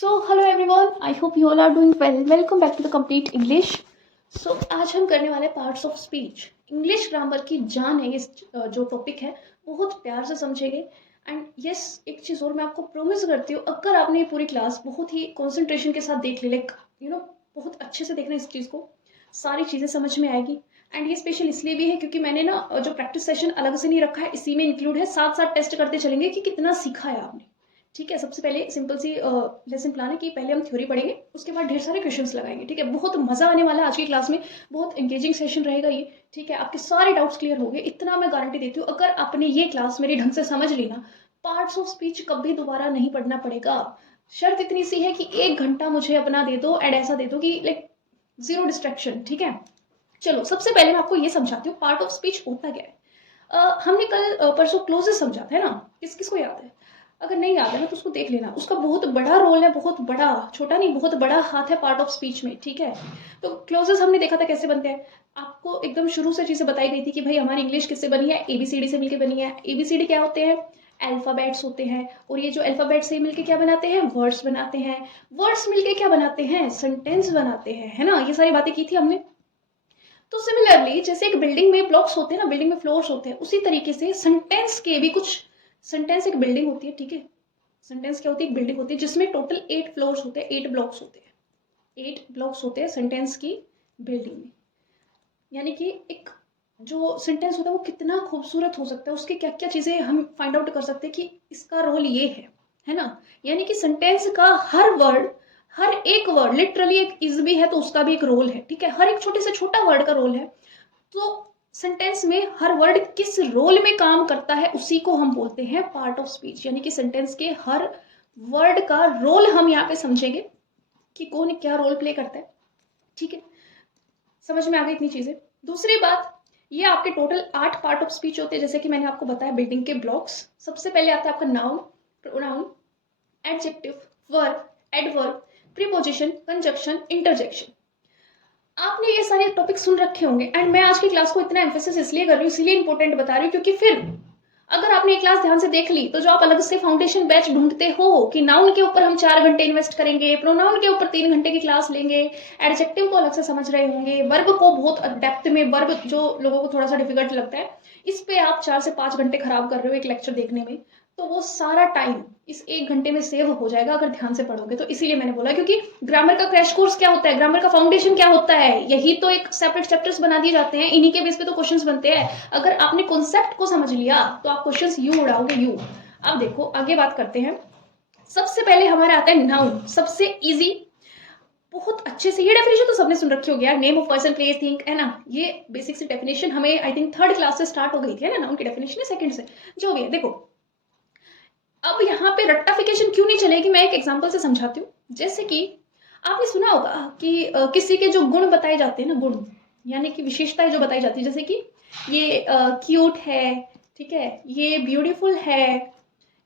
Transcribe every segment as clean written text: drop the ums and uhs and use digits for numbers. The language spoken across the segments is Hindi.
Hello everyone. I hope you all are doing well. Welcome back to the Complete English. आज हम करने वाले parts of speech. English grammar की जान है. इस जो टॉपिक है बहुत प्यार से समझेंगे. एंड यस, एक चीज़ और मैं आपको प्रॉमिस करती हूँ, अगर आपने ये पूरी क्लास बहुत ही कंसंट्रेशन के साथ देख ली, लाइक बहुत अच्छे से देखना इस चीज़ को, सारी चीज़ें समझ में आएगी. एंड ये स्पेशल इसलिए भी है क्योंकि मैंने ना जो प्रैक्टिस सेशन अलग से नहीं रखा है, इसी में इंक्लूड है. साथ साथ टेस्ट करते चलेंगे कि कितना सीखा है आपने. ठीक है, सबसे पहले सिंपल सी लेसन प्लान है कि पहले हम थ्योरी पढ़ेंगे, उसके बाद ढेर सारे क्वेश्चंस लगाएंगे. ठीक है, बहुत मजा आने वाला है आज की क्लास में. बहुत एंगेजिंग सेशन रहेगा ये. ठीक है, आपके सारे डाउट्स क्लियर हो गए, इतना मैं गारंटी देती हूँ. अगर आपने ये क्लास मेरी ढंग से समझ ली ना, पार्ट्स ऑफ स्पीच कभी दोबारा नहीं पढ़ना पड़ेगा. शर्त इतनी सी है कि 1 घंटा मुझे अपना दे दो, एंड ऐसा दे दो कि लाइक जीरो डिस्ट्रैक्शन. ठीक है, चलो सबसे पहले मैं आपको ये समझाती हूँ पार्ट ऑफ स्पीच होता क्या है. हमने कल परसों क्लोजेस समझा था, है ना. किसको याद है? अगर नहीं याद है ना तो उसको देख लेना. उसका बहुत बड़ा रोल है, बहुत बड़ा, छोटा नहीं, बहुत बड़ा हाथ है पार्ट ऑफ स्पीच में. ठीक है, तो क्लोजेस हमने देखा था कैसे बनते हैं. आपको एकदम शुरू से चीजें बताई गई थी कि भाई हमारी इंग्लिश किससे बनी है, एबीसीडी से मिलकर बनी है. एबीसीडी क्या होते हैं? अल्फाबेट्स होते हैं. और ये जो अल्फाबेट से मिलके क्या बनाते हैं? वर्ड्स बनाते हैं. वर्ड्स मिलके क्या बनाते हैं? सेंटेंस बनाते हैं, है ना. ये सारी बातें की थी हमने. तो सिमिलरली जैसे एक बिल्डिंग में ब्लॉक्स होते हैं ना, बिल्डिंग में फ्लोर्स होते हैं, उसी तरीके से सेंटेंस के भी कुछ. सेंटेंस एक बिल्डिंग होती है. ठीक है, सेंटेंस क्या होती है? एक बिल्डिंग होती है जिसमें टोटल 8 फ्लोर्स होते हैं, 8 ब्लॉक्स होते हैं. 8 ब्लॉक्स होते हैं सेंटेंस की बिल्डिंग में. यानी कि एक जो सेंटेंस होता है वो कितना खूबसूरत हो सकता है, उसके क्या क्या चीजें हम फाइंड आउट कर सकते हैं कि इसका रोल ये है ना. यानी कि सेंटेंस का हर वर्ड, हर एक वर्ड लिटरली एक इज भी है तो उसका भी एक रोल है. ठीक है, हर एक छोटे से छोटा वर्ड का रोल है. तो सेंटेंस में हर वर्ड किस रोल में काम करता है उसी को हम बोलते हैं पार्ट ऑफ स्पीच. यानी कि सेंटेंस के हर वर्ड का रोल हम यहाँ पे समझेंगे कि कौन क्या रोल प्ले करता है. ठीक है, समझ में आ गई इतनी चीजें. दूसरी बात, ये आपके टोटल 8 पार्ट ऑफ स्पीच होते हैं, जैसे कि मैंने आपको बताया बिल्डिंग के ब्लॉक्स. सबसे पहले आता है आपका noun, pronoun, adjective, verb, adverb, preposition, conjunction, interjection. आपने ये सारे टॉपिक सुन रखे होंगे. एंड मैं आज की क्लास को इतना एम्फेसिस इसलिए कर रही हूँ, इसलिए इंपॉर्टेंट बता रही हूँ क्योंकि फिर अगर आपने एक क्लास ध्यान से देख ली तो जो आप अलग से फाउंडेशन बैच ढूंढते हो कि नाउन के ऊपर हम 4 घंटे इन्वेस्ट करेंगे, प्रोनाउन के ऊपर 3 घंटे की क्लास लेंगे, एडजेक्टिव को अलग से समझ रहे होंगे, वर्ब को बहुत डेप्थ में, वर्ब जो लोगों को थोड़ा सा डिफिकल्ट लगता है, इस पे आप 4 से 5 घंटे खराब कर रहे हो एक लेक्चर देखने में, तो वो सारा टाइम इस 1 घंटे में सेव हो जाएगा अगर ध्यान से पढ़ोगे. तो इसीलिए मैंने बोला, क्योंकि ग्रामर का क्रैश कोर्स क्या होता है, ग्रामर का फाउंडेशन क्या होता है, यही तो एक सेपरेट चैप्टर्स बना दिए जाते हैं, इन्हीं के बेस पे तो क्वेश्चंस बनते हैं. अगर आपने कॉन्सेप्ट को समझ लिया तो आप क्वेश्चंस यू उड़ाओगे यू. अब देखो आगे बात करते हैं. सबसे पहले हमारा आता है नाउन, सबसे इजी, बहुत अच्छे से. ये डेफिनेशन तो सबने सुन रखी होगी यार, name of person, place, thing, है ना. ये बेसिक सी डेफिनेशन हमें आई थिंक 3rd क्लास से स्टार्ट हो गई थी, है ना. नाउन की डेफिनेशन है 2nd से, जो भी है. देखो अब यहाँ पे रट्टाफिकेशन क्यों नहीं चलेगी, मैं एक एग्जांपल से समझाती हूँ. जैसे कि आपने सुना होगा कि किसी के जो गुण बताए जाते हैं ना, गुण यानी कि विशेषताएं जो बताई जाती है, जैसे कि ये क्यूट है, ठीक है, ये ब्यूटीफुल है,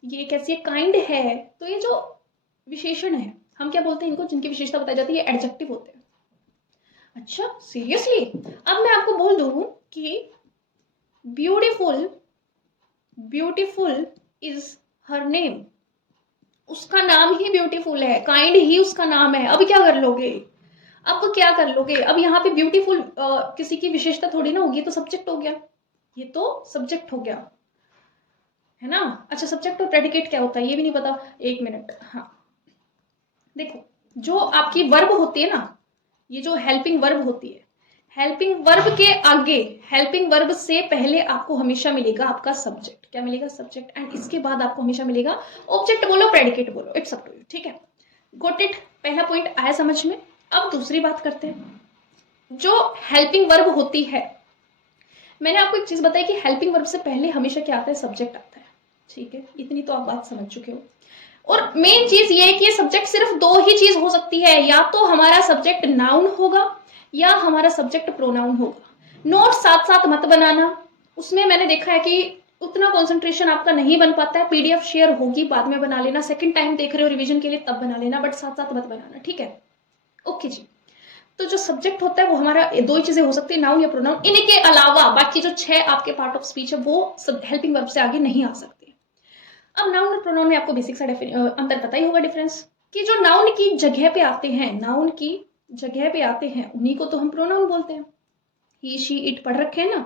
ये कैसी है, काइंड है. तो ये जो विशेषण है हम क्या बोलते हैं इनको, जिनकी विशेषता बताई जाती है, एडजेक्टिव होते हैं. अच्छा सीरियसली, अब मैं आपको बोल दूं कि beautiful, beautiful is her name, उसका नाम ही ब्यूटीफुल है, काइंड ही उसका नाम है. अब क्या कर लोगे, अब क्या कर लोगे. अब यहाँ पे ब्यूटीफुल किसी की विशेषता थोड़ी ना होगी, ये तो सब्जेक्ट हो गया, ये तो सब्जेक्ट हो गया, है ना. अच्छा सब्जेक्ट और प्रेडिकेट क्या होता है ये भी नहीं पता, 1 मिनट. हाँ देखो, जो आपकी वर्ब होती है ना, ये जो हेल्पिंग वर्ब होती है, हेल्पिंग वर्ब के आगे, हेल्पिंग वर्ब से पहले आपको हमेशा मिलेगा आपका सब्जेक्ट. क्या मिलेगा? सब्जेक्ट. एंड इसके बाद आपको हमेशा मिलेगा ऑब्जेक्ट, बोलो प्रेडिकेट बोलो, इट्स अप टू यू. ठीक है, गॉट इट. पहला पॉइंट आया समझ में. अब दूसरी बात करते हैं, जो हेल्पिंग वर्ब होती है, मैंने आपको एक चीज बताई कि हेल्पिंग वर्ब से पहले हमेशा क्या आता है? सब्जेक्ट आता है. ठीक है, इतनी तो आप बात समझ चुके हो. और मेन चीज ये है कि ये सब्जेक्ट सिर्फ 2 ही चीज हो सकती है, या तो हमारा सब्जेक्ट नाउन होगा या हमारा सब्जेक्ट प्रोनाउन होगा. नोट साथ साथ मत बनाना, उसमें मैंने देखा है कि उतना कंसंट्रेशन आपका नहीं बन पाता है. पीडीएफ शेयर होगी, बाद में बना लेना, सेकंड टाइम देख रहे हो रिवीजन के लिए तब बना लेना, बट साथ साथ मत बनाना. ठीक है, ओके जी. तो जो सब्जेक्ट होता है वो हमारा 2 ही चीजें हो सकती है, नाउन या प्रोनाउन. इनके अलावा बाकी जो 6 आपके पार्ट ऑफ स्पीच है वो सब हेल्पिंग वर्ब से आगे नहीं आ सकते. अब नाउन और प्रोनाउन में आपको बेसिक सा अंतर पता ही होगा, डिफरेंस. कि जो नाउन की जगह पे आते हैं, नाउन की जगह पे आते हैं, उन्हीं को तो हम प्रोनाउन बोलते हैं। ही शी इट पढ़ रखे हैं ना,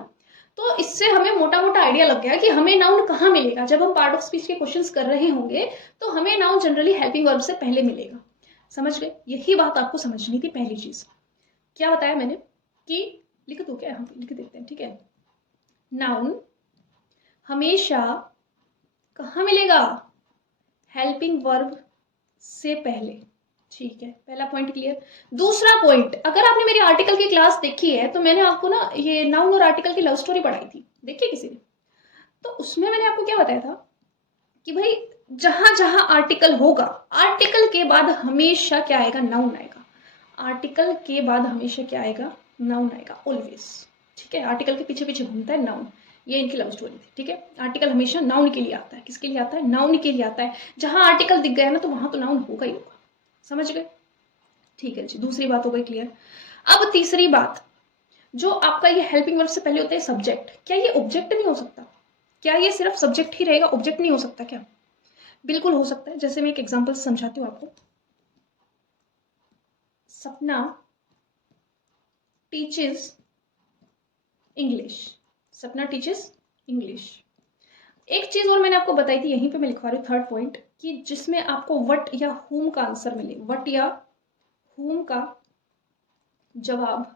तो इससे हमें मोटा मोटा आइडिया लग गया कि हमें नाउन कहाँ मिलेगा। जब हम पार्ट ऑफ स्पीच के क्वेश्चंस कर रहे होंगे तो हमें नाउन जनरली हेल्पिंग वर्ब से पहले मिलेगा। समझ गए? यही बात आपको समझनी थी। पहली चीज क्या बताया मैंने कि लिख दो क्या, यहाँ पे लिख देते हैं, ठीक है। नाउन हमेशा कहाँ मिलेगा? हेल्पिंग वर्ब से पहले। ठीक है, पहला पॉइंट क्लियर। दूसरा पॉइंट, अगर आपने मेरी आर्टिकल की क्लास देखी है तो मैंने आपको ना ये नाउन और आर्टिकल की लव स्टोरी पढ़ाई थी, देखिए किसी ने? तो उसमें मैंने आपको क्या बताया था कि भाई जहां जहां आर्टिकल होगा, आर्टिकल के बाद हमेशा क्या आएगा? नाउन आएगा। आर्टिकल के बाद हमेशा क्या आएगा? नाउन आएगा, ऑलवेज। ठीक है, आर्टिकल के पीछे पीछे घूमता है नाउन। ये इनकी लव स्टोरी थी। ठीक है, आर्टिकल हमेशा नाउन के लिए आता है। किसके लिए आता है? नाउन के लिए आता है। जहां आर्टिकल दिख गया ना तो वहां तो नाउन होगा ही होगा। समझ गए? ठीक है जी, दूसरी बात हो गई क्लियर। अब तीसरी बात, जो आपका ये हेल्पिंग वर्ब से पहले होता है सब्जेक्ट, क्या ये ऑब्जेक्ट नहीं हो सकता? क्या ये सिर्फ सब्जेक्ट ही रहेगा, ऑब्जेक्ट नहीं हो सकता क्या? बिल्कुल हो सकता है। जैसे मैं एक एग्जांपल समझाती हूँ आपको। सपना टीचेस इंग्लिश। सपना टीचेस इंग्लिश। एक चीज और मैंने आपको बताई थी, यहीं पे मैं लिखवा रही हूँ थर्ड पॉइंट, कि जिसमें आपको वट या हुम का आंसर मिले, वट या हुम का जवाब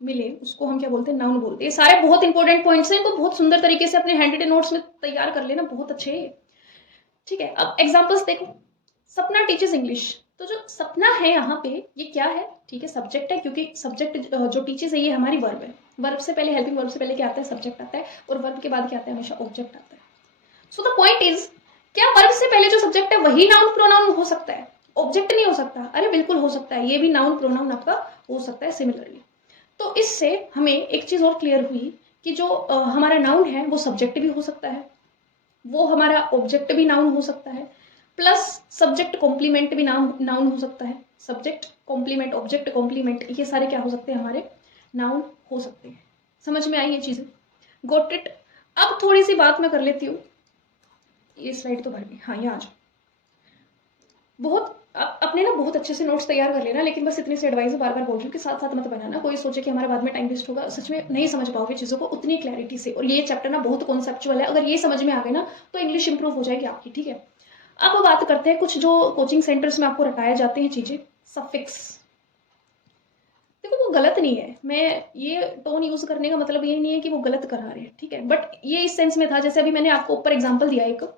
मिले, उसको हम क्या बोलते हैं? नाउन बोलते हैं। ये सारे बहुत इंपॉर्टेंट पॉइंट्स हैं, इनको बहुत सुंदर तरीके से अपने हैंड रिटन नोट्स में तैयार कर लेना, बहुत अच्छे। ठीक है, अब एग्जांपल्स देखो। सपना टीचर्स इंग्लिश, तो जो सपना है यहाँ पे ये क्या है? ठीक है, सब्जेक्ट है, क्योंकि सब्जेक्ट जो टीचर्स है ये हमारी वर्ब है। वर्ब से पहले, हेल्पिंग वर्ब से पहले क्या आता है? सब्जेक्ट आता है, और वर्ब के बाद क्या आता है? हमेशा ऑब्जेक्ट आता है। सो द पॉइंट इज, क्या वर्ब से पहले जो सब्जेक्ट है वही नाउन प्रोनाउन हो सकता है? ऑब्जेक्ट नहीं हो सकता? अरे बिल्कुल हो सकता है, ये भी नाउन प्रोनाउन आपका हो सकता है सिमिलरली। तो इससे हमें एक चीज और क्लियर हुई कि जो हमारा नाउन है वो सब्जेक्ट भी हो सकता है, वो हमारा ऑब्जेक्ट भी नाउन हो सकता है, प्लस सब्जेक्ट कॉम्प्लीमेंट भी नाउन नाउन हो सकता है। सब्जेक्ट कॉम्प्लीमेंट, ऑब्जेक्ट कॉम्प्लीमेंट, ये सारे क्या हो सकते हैं? हमारे नाउन हो सकते हैं। समझ में आई ये चीजें? Got it? अब थोड़ी सी बात मैं कर लेती हूँ। ये स्लाइड तो भर गई, हाँ यहाँ आ जाओ। बहुत अपने ना बहुत अच्छे से नोट्स तैयार कर लेना, लेकिन बस इतनी सी एडवाइस बार बार बोल रही हूँ कि साथ साथ मत बनाना। कोई सोचे कि हमारा बाद में टाइम वेस्ट होगा, सच में नहीं समझ पाओगे चीज़ों को उतनी क्लैरिटी से। और ये चैप्टर ना बहुत कॉन्सेप्चुअल है, अगर ये समझ में आ गए ना तो इंग्लिश इंप्रूव हो जाएगी आपकी। ठीक है, अब बात करते हैं कुछ जो कोचिंग सेंटर्स में आपको रटाया जाते हैं चीज़ें। सफिक्स, देखो वो गलत नहीं है, मैं ये टोन यूज करने का मतलब ये नहीं है कि वो गलत करा रहे हैं, ठीक है, बट ये इस सेंस में था, जैसे अभी मैंने आपको ऊपर एग्जांपल दिया एक,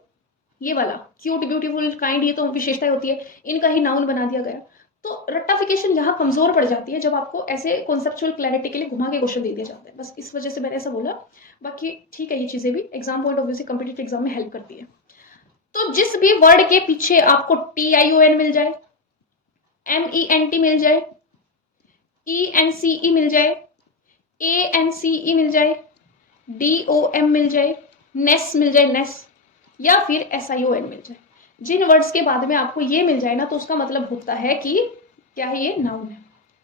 ये वाला क्यूट ब्यूटीफुल काइंड, ये तो विशेषता होती है, इनका ही नाउन बना दिया गया। तो रट्टाफिकेशन यहाँ कमजोर पड़ जाती है जब आपको ऐसे कॉन्सेप्चुअल क्लैरिटी के लिए घुमा के क्वेश्चन दे दिया जाता है, बस इस वजह से मैंने ऐसा बोला। बाकी ठीक है, ये चीजें भी एग्जाम पॉइंट ऑफ व्यू से कॉम्पिटिटिव एग्जाम में हेल्प करती है। तो जिस भी वर्ड के पीछे आपको TION मिल जाए, MENT मिल जाए, ENCE मिल जाए, ANCE मिल जाए, DOM मिल जाए, नेस मिल जाए, नेस, या फिर SION मिल जाए, जिन वर्ड्स के बाद में आपको ये मिल जाए ना तो उसका मतलब होता है कि क्या है? ये नाउन है,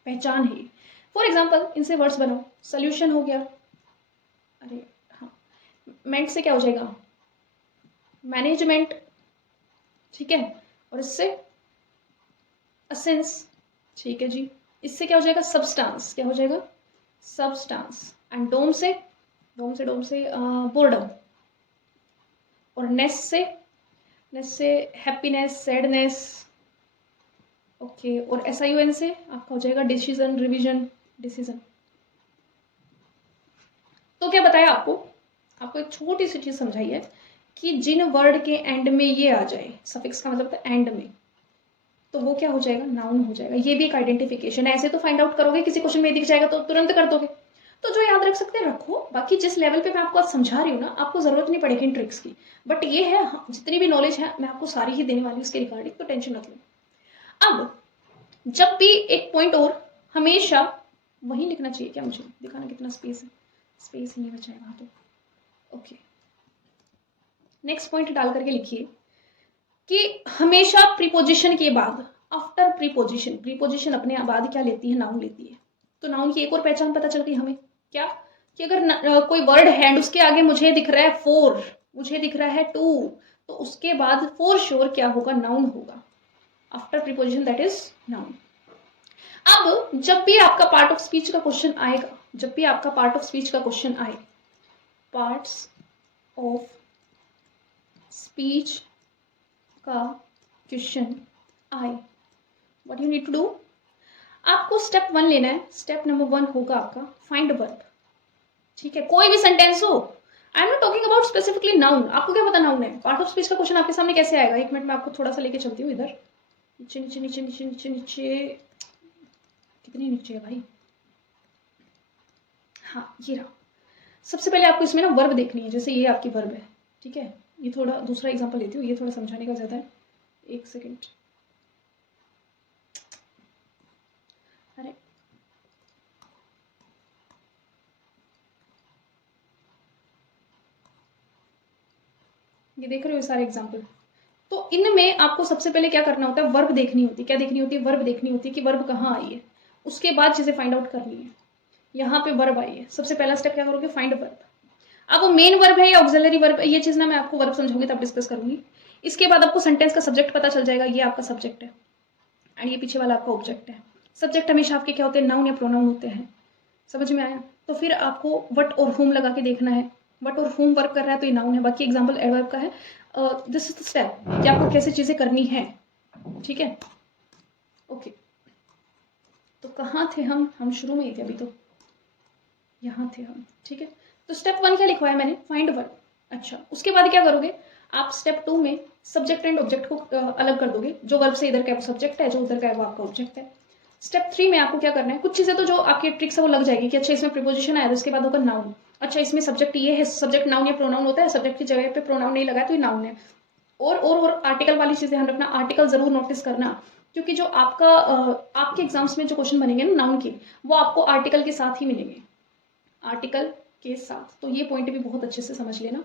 पहचान है। फॉर एग्जाम्पल इनसे वर्ड्स बनाओ। सोल्यूशन हो गया, अरे हाँ, मेंट से क्या हो जाएगा? मैनेजमेंट, ठीक है, और इससे असेंस, ठीक है जी, इससे क्या हो जाएगा? सब्सटेंस, क्या हो जाएगा? सब्सटेंस। एंड डोम से, डोम से बोर्डम, और नेस से हैप्पीनेस, सैडनेस, ओके, और SION से आपका हो जाएगा डिसीजन, रिवीजन, डिसीजन। तो क्या बताया आपको एक छोटी सी चीज समझाई है कि जिन वर्ड के एंड में ये आ जाए, सफिक्स का मतलब था एंड में, तो वो क्या हो जाएगा? नाउन हो जाएगा। ये भी एक आइडेंटिफिकेशन है, ऐसे तो फाइंड आउट करोगे, किसी क्वेश्चन में दिख जाएगा तो तुरंत कर दोगे। तो जो याद रख सकते हैं रखो, बाकी जिस लेवल पे मैं आपको आज समझा रही हूँ ना, आपको जरूरत नहीं पड़ेगी इन ट्रिक्स की, बट ये है हाँ, जितनी भी नॉलेज है मैं आपको सारी ही देने वाली हूँ उसके रिगार्डिंग, तो टेंशन मत लो। अब जब भी एक पॉइंट और, हमेशा वही लिखना चाहिए क्या? मुझे दिखाना कितना स्पेस है, स्पेस ही नहीं बचा है वहां तो। ओके, नेक्स्ट पॉइंट डाल करके लिखिए कि हमेशा प्रीपोजिशन के बाद, आफ्टर प्रीपोजिशन, प्रीपोजिशन अपने बाद क्या लेती है? नाउन लेती है। तो नाउन की एक और पहचान पता चल गई हमें, क्या? कि अगर कोई वर्ड है एंड उसके आगे मुझे दिख रहा है 4, मुझे दिख रहा है 2, तो उसके बाद फॉर श्योर क्या होगा? नाउन होगा। After preposition that is noun. अब जब भी आपका पार्ट ऑफ स्पीच का क्वेश्चन आएगा, जब भी आपका पार्ट ऑफ स्पीच का क्वेश्चन आए, पार्ट्स ऑफ स्पीच का क्वेश्चन आए, what you need to do, आपको स्टेप 1 लेना है। स्टेप नंबर 1 होगा आपका फाइंड वर्ब। ठीक है, कोई भी सेंटेंस हो, I am not talking about specifically noun. आपको क्या पता नाउन है? पार्ट ऑफ स्पीच का क्वेश्चन आपके सामने कैसे आएगा? एक मिनट में आपको थोड़ा सा लेके चलती हूँ इधर, नीचे नीचे नीचे नीचे नीचे नीचे, कितनी नीचे है भाई? हाँ, ये रहा। सबसे पहले आपको इसमें ना वर्ब देखनी है। जैसे ये आपकी वर्ब है, ठीक है। ये थोड़ा दूसरा एग्जांपल लेती हूँ, ये थोड़ा समझाने का ज्यादा है। एक सेकेंड, अरे ये देख रहे हो सारे एग्जाम्पल। तो इनमें आपको सबसे पहले क्या करना होता है? वर्ब देखनी होती है। क्या देखनी होती है? वर्ब देखनी होती है कि वर्ब कहाँ आई है। उसके बाद चीजें फाइंड आउट करनी है। यहाँ पे वर्ब आई है, सबसे पहला स्टेप क्या करोगे? Find verb. अब वो मेन वर्ब है या ऑक्सिलरी वर्ब है, ये चीज ना मैं आपको वर्ब समझाऊंगी तब डिस्कस करूंगी। इसके बाद आपको सेंटेंस का सब्जेक्ट पता चल जाएगा, ये आपका सब्जेक्ट है एंड ये पीछे वाला आपका ऑब्जेक्ट है। सब्जेक्ट हमेशा आपके क्या होते हैं? नाउन या प्रोनाउन होते हैं। समझ में आया? तो फिर आपको वट और होम लगा के देखना है। वट और होम वर्क कर रहा है तो ये नाउन है, बाकी एग्जाम्पल एडवर्ब का है। दिस इज द स्टेप कि आपको कैसे चीजें करनी है। ठीक है, ओके। तो कहाँ थे हम शुरू में ही थे अभी तो, यहाँ थे हम। ठीक है, तो स्टेप 1 क्या लिखवाया मैंने? Find verb. अच्छा, उसके बाद क्या करोगे आप? स्टेप 2 में सब्जेक्ट एंड ऑब्जेक्ट को अलग कर दोगे। जो वर्ब से इधर का वो सब्जेक्ट है, जो उधर का है वो आपका ऑब्जेक्ट है। स्टेप 3 में आपको क्या करना है? कुछ चीजें तो जो आपकी ट्रिक्स है वो लग जाएगी कि अच्छा इसमें प्रीपोजिशन आया तो इसके बाद होगा नाउन। अच्छा इसमें सब्जेक्ट ये है, सब्जेक्ट नाउन या प्रोनाउन होता है, सब्जेक्ट की जगह पे प्रोनाउन नहीं लगा तो ये नाउन है। और आर्टिकल वाली चीज ध्यान रखना, आर्टिकल जरूर नोटिस करना, क्योंकि जो आपका आपके एग्जाम्स में जो क्वेश्चन बनेंगे ना नाउन के, वो आपको आर्टिकल के साथ ही मिलेंगे, आर्टिकल के साथ। तो ये पॉइंट भी बहुत अच्छे से समझ लेना।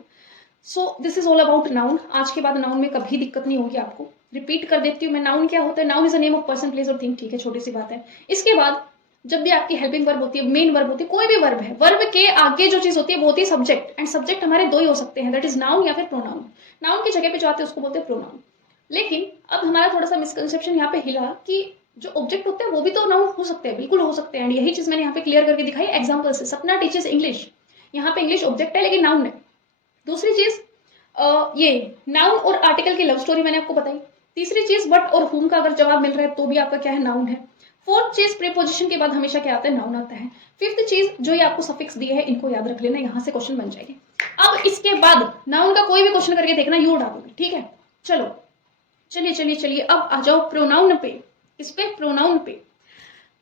So this is all about noun. आज के बाद नाउन में कभी दिक्कत नहीं होगी आपको। रिपीट कर देती हूँ मैं, नाउन क्या होता है? Noun is a name of person, place और थिंग। ठीक है, छोटी सी बात है। इसके बाद जब भी आपकी हेल्पिंग वर्ब होती है, मेन वर्ब होती है, कोई भी वर्ब है, वर्ब के आगे जो चीज होती है वो होती है सब्जेक्ट। एंड सब्जेक्ट हमारे दो ही हो सकते हैं, दैट इज नाउन या फिर प्रोनाउन। नाउन की जगह पे जो आते हैं उसको बोलते हैं प्रोनाउन। लेकिन अब हमारा थोड़ा सा मिसकंसेप्शन यहाँ पे हिला कि जो ऑब्जेक्ट होते हैं वो भी तो नाउन हो सकते हैं, बिल्कुल हो सकते हैं। एंड यही चीज मैंने यहाँ पे क्लियर करके दिखाई एग्जाम्पल से। सपना टीचर्स इंग्लिश, यहाँ पे इंग्लिश ऑब्जेक्ट है लेकिन नाउन है। दूसरी चीज ये नाउन और आर्टिकल की लव स्टोरी मैंने आपको बताई। तीसरी चीज बट और हुम का अगर जवाब मिल रहा है तो भी आपका क्या है? नाउन है। फोर्थ चीज प्रीपोजिशन के बाद हमेशा क्या आता है? नाउन आता है। फिफ्थ चीज जो ये आपको सफिक्स दिए है इनको याद रख लेना, यहाँ से क्वेश्चन बन जाएंगे। अब इसके बाद नाउन का कोई भी क्वेश्चन करके देखना, यू डालोगे। ठीक है, चलो चलिए चलिए चलिए अब आ जाओ प्रोनाउन पे। इस पे प्रोनाउन पे,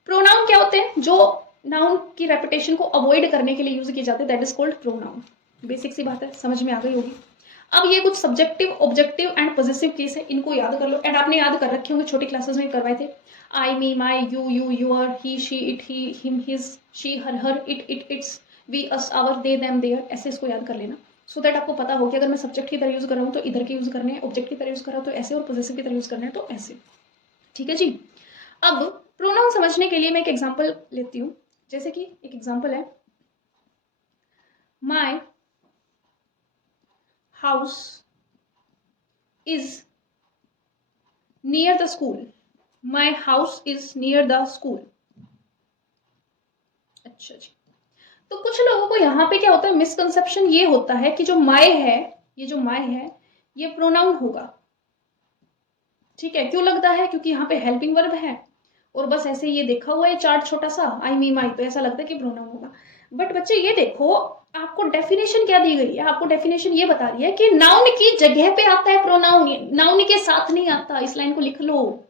प्रोनाउन क्या होते हैं? जो नाउन की रेपिटेशन को अवॉइड करने के लिए यूज किए जाते हैं, that is called pronoun. Basic सी बात है, समझ में आ गई होगी। अब ये कुछ subjective, objective and positive case है, इनको याद कर लो। एंड आपने याद कर रखे होंगे, छोटी क्लासेस में करवाए थे। I, me, my, you, your, he, she, it, he, him, his, she, her, it, its, we, us, our, they, them, their. ऐसे इसको याद कर लेना, सो दैट आपको पता हो कि अगर मैं सब्जेक्ट की तरह यूज कर रहा हूँ तो इधर के यूज करने हैं, ऑब्जेक्ट की तरह यूज कर रहा हूँ तो ऐसे, और पॉजिटिव की तरह यूज करना है तो ऐसे। ठीक है जी। अब प्रोनाउन समझने के लिए मैं एक एग्जाम्पल लेती हूँ। जैसे कि एक एग्जाम्पल है, my house is near the school. My house is near the school. अच्छा जी, तो कुछ लोगों को यहाँ पे क्या होता है? मिसकंसेप्शन ये होता है कि जो माई है, ये जो माई है ये प्रोनाउन होगा। ठीक है, क्यों लगता है? क्योंकि यहाँ पे हेल्पिंग वर्ब है और बस ऐसे ये देखा हुआ है चार्ट छोटा सा, आई, मी, माई, तो ऐसा लगता है कि प्रोनाउन होगा। बट बच्चे ये देखो, आपको डेफिनेशन क्या दी गई है? आपको डेफिनेशन ये बता रही है कि नाउन की जगह पे आता है प्रोनाउन, नाउन के साथ नहीं आता। इस लाइन को लिख लो,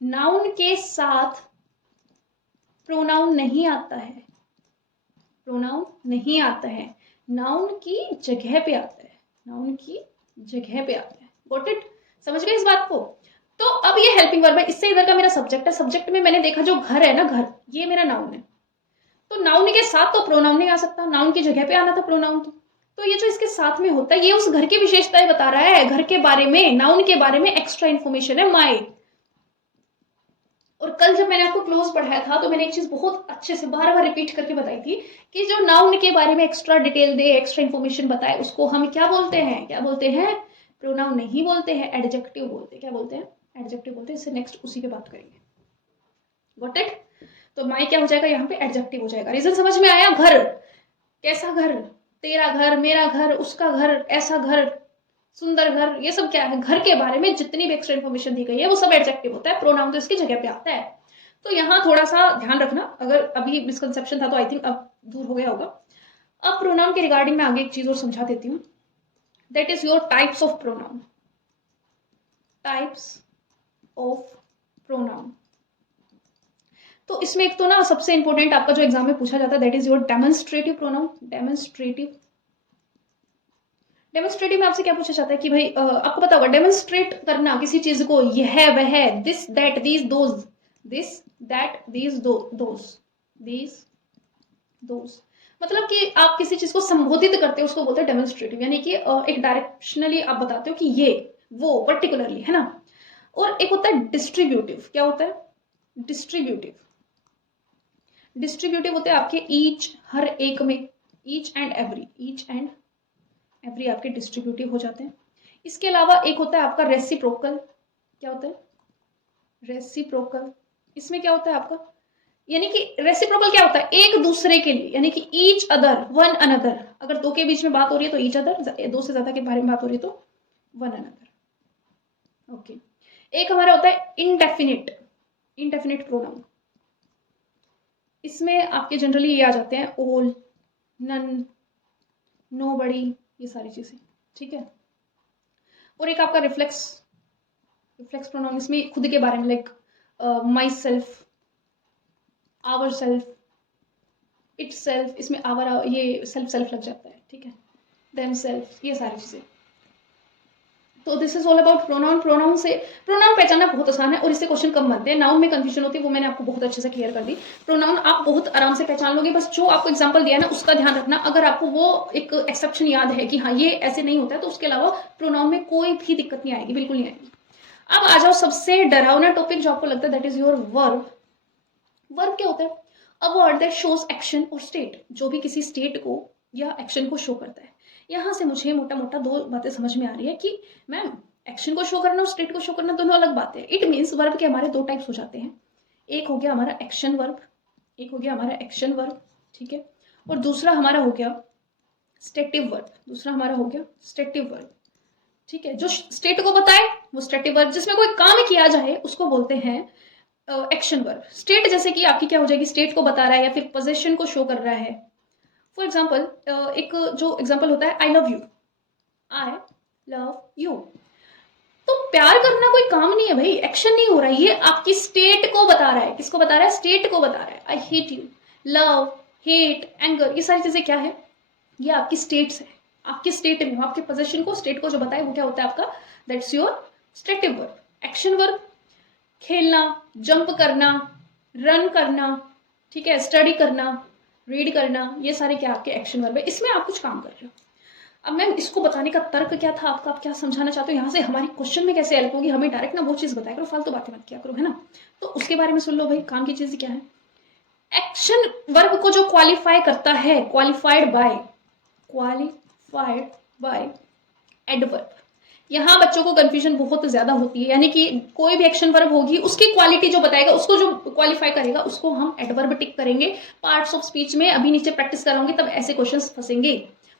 नाउन के साथ प्रोनाउन नहीं आता है, प्रोनाउन नहीं आता है, नाउन की जगह पे आता है, नाउन की जगह पे आता है। Got it? समझ गए इस बात को? तो अब ये हेल्पिंग वर्ब है, इससे इधर का मेरा सब्जेक्ट है। सब्जेक्ट में मैंने देखा जो घर है ना, घर, ये मेरा नाउन है। तो नाउन के साथ तो प्रोनाउन नहीं आ सकता, नाउन की जगह पे आना था प्रोनाउन। तो ये जो इसके साथ में होता है ये उस घर की विशेषताएं बता रहा है, घर के बारे में, नाउन के बारे में एक्स्ट्रा इन्फॉर्मेशन है माई। और कल जब मैंने आपको क्लोज पढ़ाया था तो मैंने एक चीज बहुत अच्छे से बार बार रिपीट करके बताई थी कि जो नाउन के बारे में एक्स्ट्रा डिटेल दे, एक्स्ट्रा इन्फॉर्मेशन बताए, उसको हम क्या बोलते हैं? क्या बोलते हैं? प्रोनाउन नहीं बोलते हैं, एडजेक्टिव बोलते हैं। क्या बोलते हैं? एडजेक्टिव बोलते हैं, इससे नेक्स्ट उसी पे बात करेंगे। Got it? तो माई क्या हो जाएगा यहाँ पे? एडजेक्टिव हो जाएगा। रीजन समझ में आया? घर, कैसा घर? तेरा घर, मेरा घर, उसका घर, ऐसा घर, सुंदर घर, ये सब क्या है? घर के बारे में जितनी भी एक्स्ट्रा इन्फॉर्मेशन दी गई है वो सब एडजेक्टिव होता है। प्रोनाउन तो इसकी जगह पे आता है। तो यहाँ थोड़ा सा ध्यान रखना, अगर अभी मिसकंसेप्शन था तो आई थिंक अब दूर हो गया होगा। अब प्रोनाउन के रिगार्डिंग मैं आगे एक चीज और समझा देती हूँ, that is your types of pronoun. Types of pronoun, तो इसमें एक तो ना सबसे इंपॉर्टेंट आपका जो एग्जाम में पूछा जाता है that is your demonstrative pronoun. Demonstrative में आपसे क्या पूछा जाता है कि भाई आपको पता होगा डेमोन्स्ट्रेट करना किसी चीज को, यह वह, this that these those, this that these those, मतलब कि आप किसी चीज को संबोधित करते हो उसको बोलते हैं डेमोन्स्ट्रेटिव, यानी कि एक डायरेक्शनली आप बताते हो कि ये वो पर्टिकुलरली, है ना। और एक होता है डिस्ट्रीब्यूटिव। क्या होता है? डिस्ट्रीब्यूटिव होते हैं आपके ईच, हर एक में, ईच एंड एवरी आपके डिस्ट्रीब्यूटिव हो जाते हैं। इसके अलावा एक होता है आपका रेसिप्रोकल। क्या होता है? रेसिप्रोकल। इसमें क्या होता है आपका, यानी कि रेसिप्रोकल क्या होता है? एक दूसरे के लिए, यानी कि ईच अदर, वन अनदर। अगर दो के बीच में बात हो रही है तो ईच अदर, दो से ज्यादा के बारे में बात हो रही है तो वन अनदर। ओके। एक हमारा होता है इंडेफिनिट प्रोनाउन। इसमें आपके जनरली ये आ जाते हैं ऑल, नन, नोबडी, ये सारी चीजें, ठीक है। और एक आपका रिफ्लेक्स प्रोनाउन, इसमें खुद के बारे में, like myself, ourself, itself, इसमें आवर, ये सेल्फ लग जाता है, ठीक है। देम सेल्फ, ये सारी चीजें। तो this is all about pronoun. Pronoun पहचानना बहुत आसान है और इससे क्वेश्चन कम बनते हैं। नाउन में कंफ्यूजन होती है, वो मैंने आपको बहुत अच्छे से क्लियर कर दी। प्रोनाउन आप बहुत आराम से पहचान लोगे, बस जो आपको एग्जांपल दिया है ना उसका ध्यान रखना। अगर आपको वो एक एक्सेप्शन याद है कि हाँ ये ऐसे नहीं होता है, तो उसके अलावा प्रोनाउन में कोई भी दिक्कत नहीं आएगी, बिल्कुल नहीं आएगी। अब आ जाओ सबसे डरावना टॉपिक जो आपको लगता है, that is your verb. Verb क्या होता है? A word that shows action और स्टेट, जो भी किसी स्टेट को या एक्शन को शो करता है। यहां से मुझे मोटा मोटा दो बातें समझ में आ रही है कि मैम एक्शन को शो करना और स्टेट को शो करना दोनों अलग बातें हैं। इट मीन्स वर्ब के हमारे दो टाइप्स हो जाते हैं। एक हो गया हमारा एक्शन वर्ब, ठीक है। और दूसरा हमारा हो गया स्टेटिव वर्ब, ठीक है। जो स्टेट को बताए वो स्टेटिव वर्ब, जिसमें कोई काम किया जाए उसको बोलते हैं एक्शन वर्ब। स्टेट जैसे कि आपकी क्या हो जाएगी, स्टेट को बता रहा है या फिर पोजीशन को शो कर रहा है। फॉर एग्जाम्पल एक जो एग्जाम्पल होता है, आई लव यू। तो प्यार करना कोई काम नहीं है भाई, एक्शन नहीं हो रहा है, ये आपकी स्टेट को बता रहा है। किसको बता रहा है? स्टेट को बता रहा है। I hate you, love, hate, anger, ये सारी चीजें क्या है? ये आपकी स्टेट्स है। आपकी स्टेट में आपके पोजीशन को, स्टेट को जो बताए वो क्या होता है आपका, that's your stative verb. Action verb खेलना, जंप करना, रन करना, ठीक है, स्टडी करना, रीड करना, ये सारे क्या आपके एक्शन वर्ब है। इसमें आप कुछ काम कर रहे हो। अब मैम इसको बताने का तर्क क्या था आपका, आप क्या समझाना चाहते हो, यहाँ से हमारी क्वेश्चन में कैसे हेल्प होगी? हमें डायरेक्ट ना वो चीज बताया करो, फालतू बातें मत किया करो, है ना। तो उसके बारे में सुन लो भाई, काम की चीज क्या है। एक्शन वर्ब को जो क्वालिफाई करता है, क्वालिफाइड बाय एडवर्ब। यहाँ बच्चों को कंफ्यूजन बहुत ज्यादा होती है, यानी कि कोई भी एक्शन वर्ब होगी उसकी क्वालिटी जो बताएगा, उसको जो क्वालिफाई करेगा उसको हम एडवर्ब टिक करेंगे। पार्ट्स ऑफ स्पीच में अभी नीचे प्रैक्टिस कराऊंगी, तब ऐसे क्वेश्चंस फंसेंगे,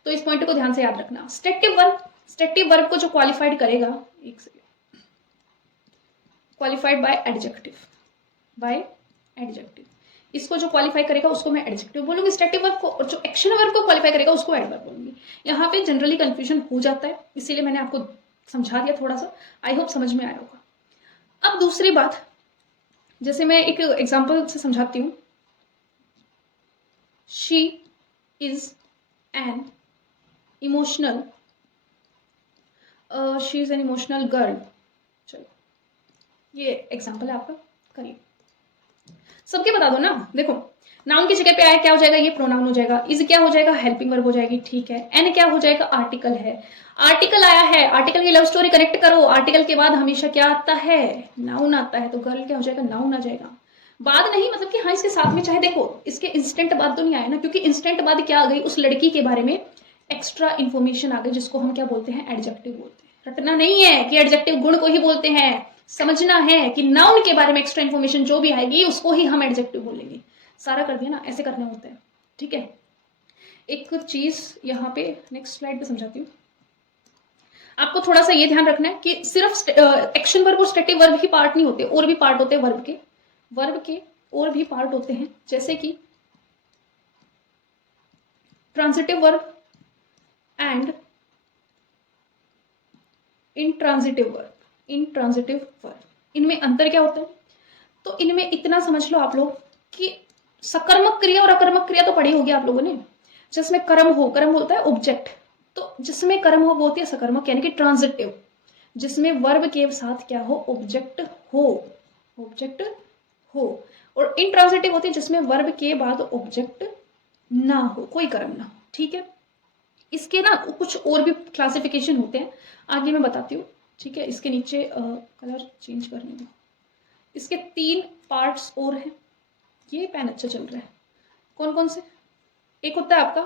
तो इस पॉइंट को ध्यान से याद रखना। स्टेटिव वर्ब को जो क्वालिफाइड करेगा, एक सेकेंड, क्वालिफाइड बाय एडजेक्टिव, इसको जो क्वालिफाई करेगा उसको मैं एडजेक्टिव बोलूंगी स्टेटिव वर्ब को, और जो एक्शन वर्ब को क्वालिफाई करेगा उसको एडवर्ब बोलूंगी। यहाँ पे जनरली कंफ्यूजन हो जाता है, इसीलिए मैंने आपको समझा दिया थोड़ा सा, आई होप समझ में आया होगा। अब दूसरी बात, जैसे मैं एक एग्जांपल से समझाती हूँ। She is an emotional girl. चलो ये एग्जांपल है आपका, करिए। सबके बता दो ना, देखो नाउन की जगह पे आया क्या हो जाएगा, ये प्रोनाउन हो जाएगा। इज क्या हो जाएगा, हेल्पिंग वर्ब हो जाएगी, ठीक है। एन क्या हो जाएगा, आर्टिकल है। आर्टिकल आया है, आर्टिकल की लव स्टोरी कनेक्ट करो। आर्टिकल के बाद हमेशा क्या आता है, नाउन आता है, तो गर्ल क्या हो जाएगा, नाउन आ जाएगा। बाद नहीं, मतलब कि हाँ इसके साथ में, चाहे देखो इसके इंस्टेंट बाद तो नहीं आया ना, क्योंकि इंस्टेंट बाद क्या आ गई, उस लड़की के बारे में एक्स्ट्रा इन्फॉर्मेशन आ गई, जिसको हम क्या बोलते हैं, एडजेक्टिव बोलते हैं। रटना नहीं है कि एडजेक्टिव गुण को ही बोलते हैं, समझना है कि नाउन के बारे में एक्स्ट्रा इन्फॉर्मेशन जो भी आएगी उसको ही हम एडजेक्टिव बोलेंगे। सारा कर दिया ना, ऐसे करने होते हैं, ठीक है। एक चीज यहाँ पे नेक्स्ट स्लाइड पे समझाती हूँ। आपको थोड़ा सा ये ध्यान रखना है कि सिर्फ एक्शन वर्ब और स्टेटिव वर्ब ही पार्ट नहीं होते, और भी पार्ट होते हैं वर्ब के और भी पार्ट होते हैं, जैसे कि transitive verb and intransitive verb. इनमें अंतर क्या होता है? तो इनमें इतना समझ लो आप लोग कि सकर्मक क्रिया और अकर्मक क्रिया तो पढ़ी होगी आप लोगों ने, जिसमें कर्म होता है ऑब्जेक्ट, तो जिसमें कर्म हो वो होती है सकर्मक यानी कि ट्रांजिटिव, जिसमें वर्ब के साथ क्या हो, ऑब्जेक्ट हो। और इंट्रांजिटिव होती है जिसमें वर्ब के बाद ऑब्जेक्ट ना हो, कोई कर्म ना हो, ठीक है। इसके ना कुछ और भी क्लासिफिकेशन होते हैं, आगे मैं बताती हूँ, ठीक है। इसके नीचे कलर चेंज करने दो। इसके 3 पार्ट्स और हैं। ये पेन अच्छा चल रहा है। कौन कौन से? एक होता है आपका,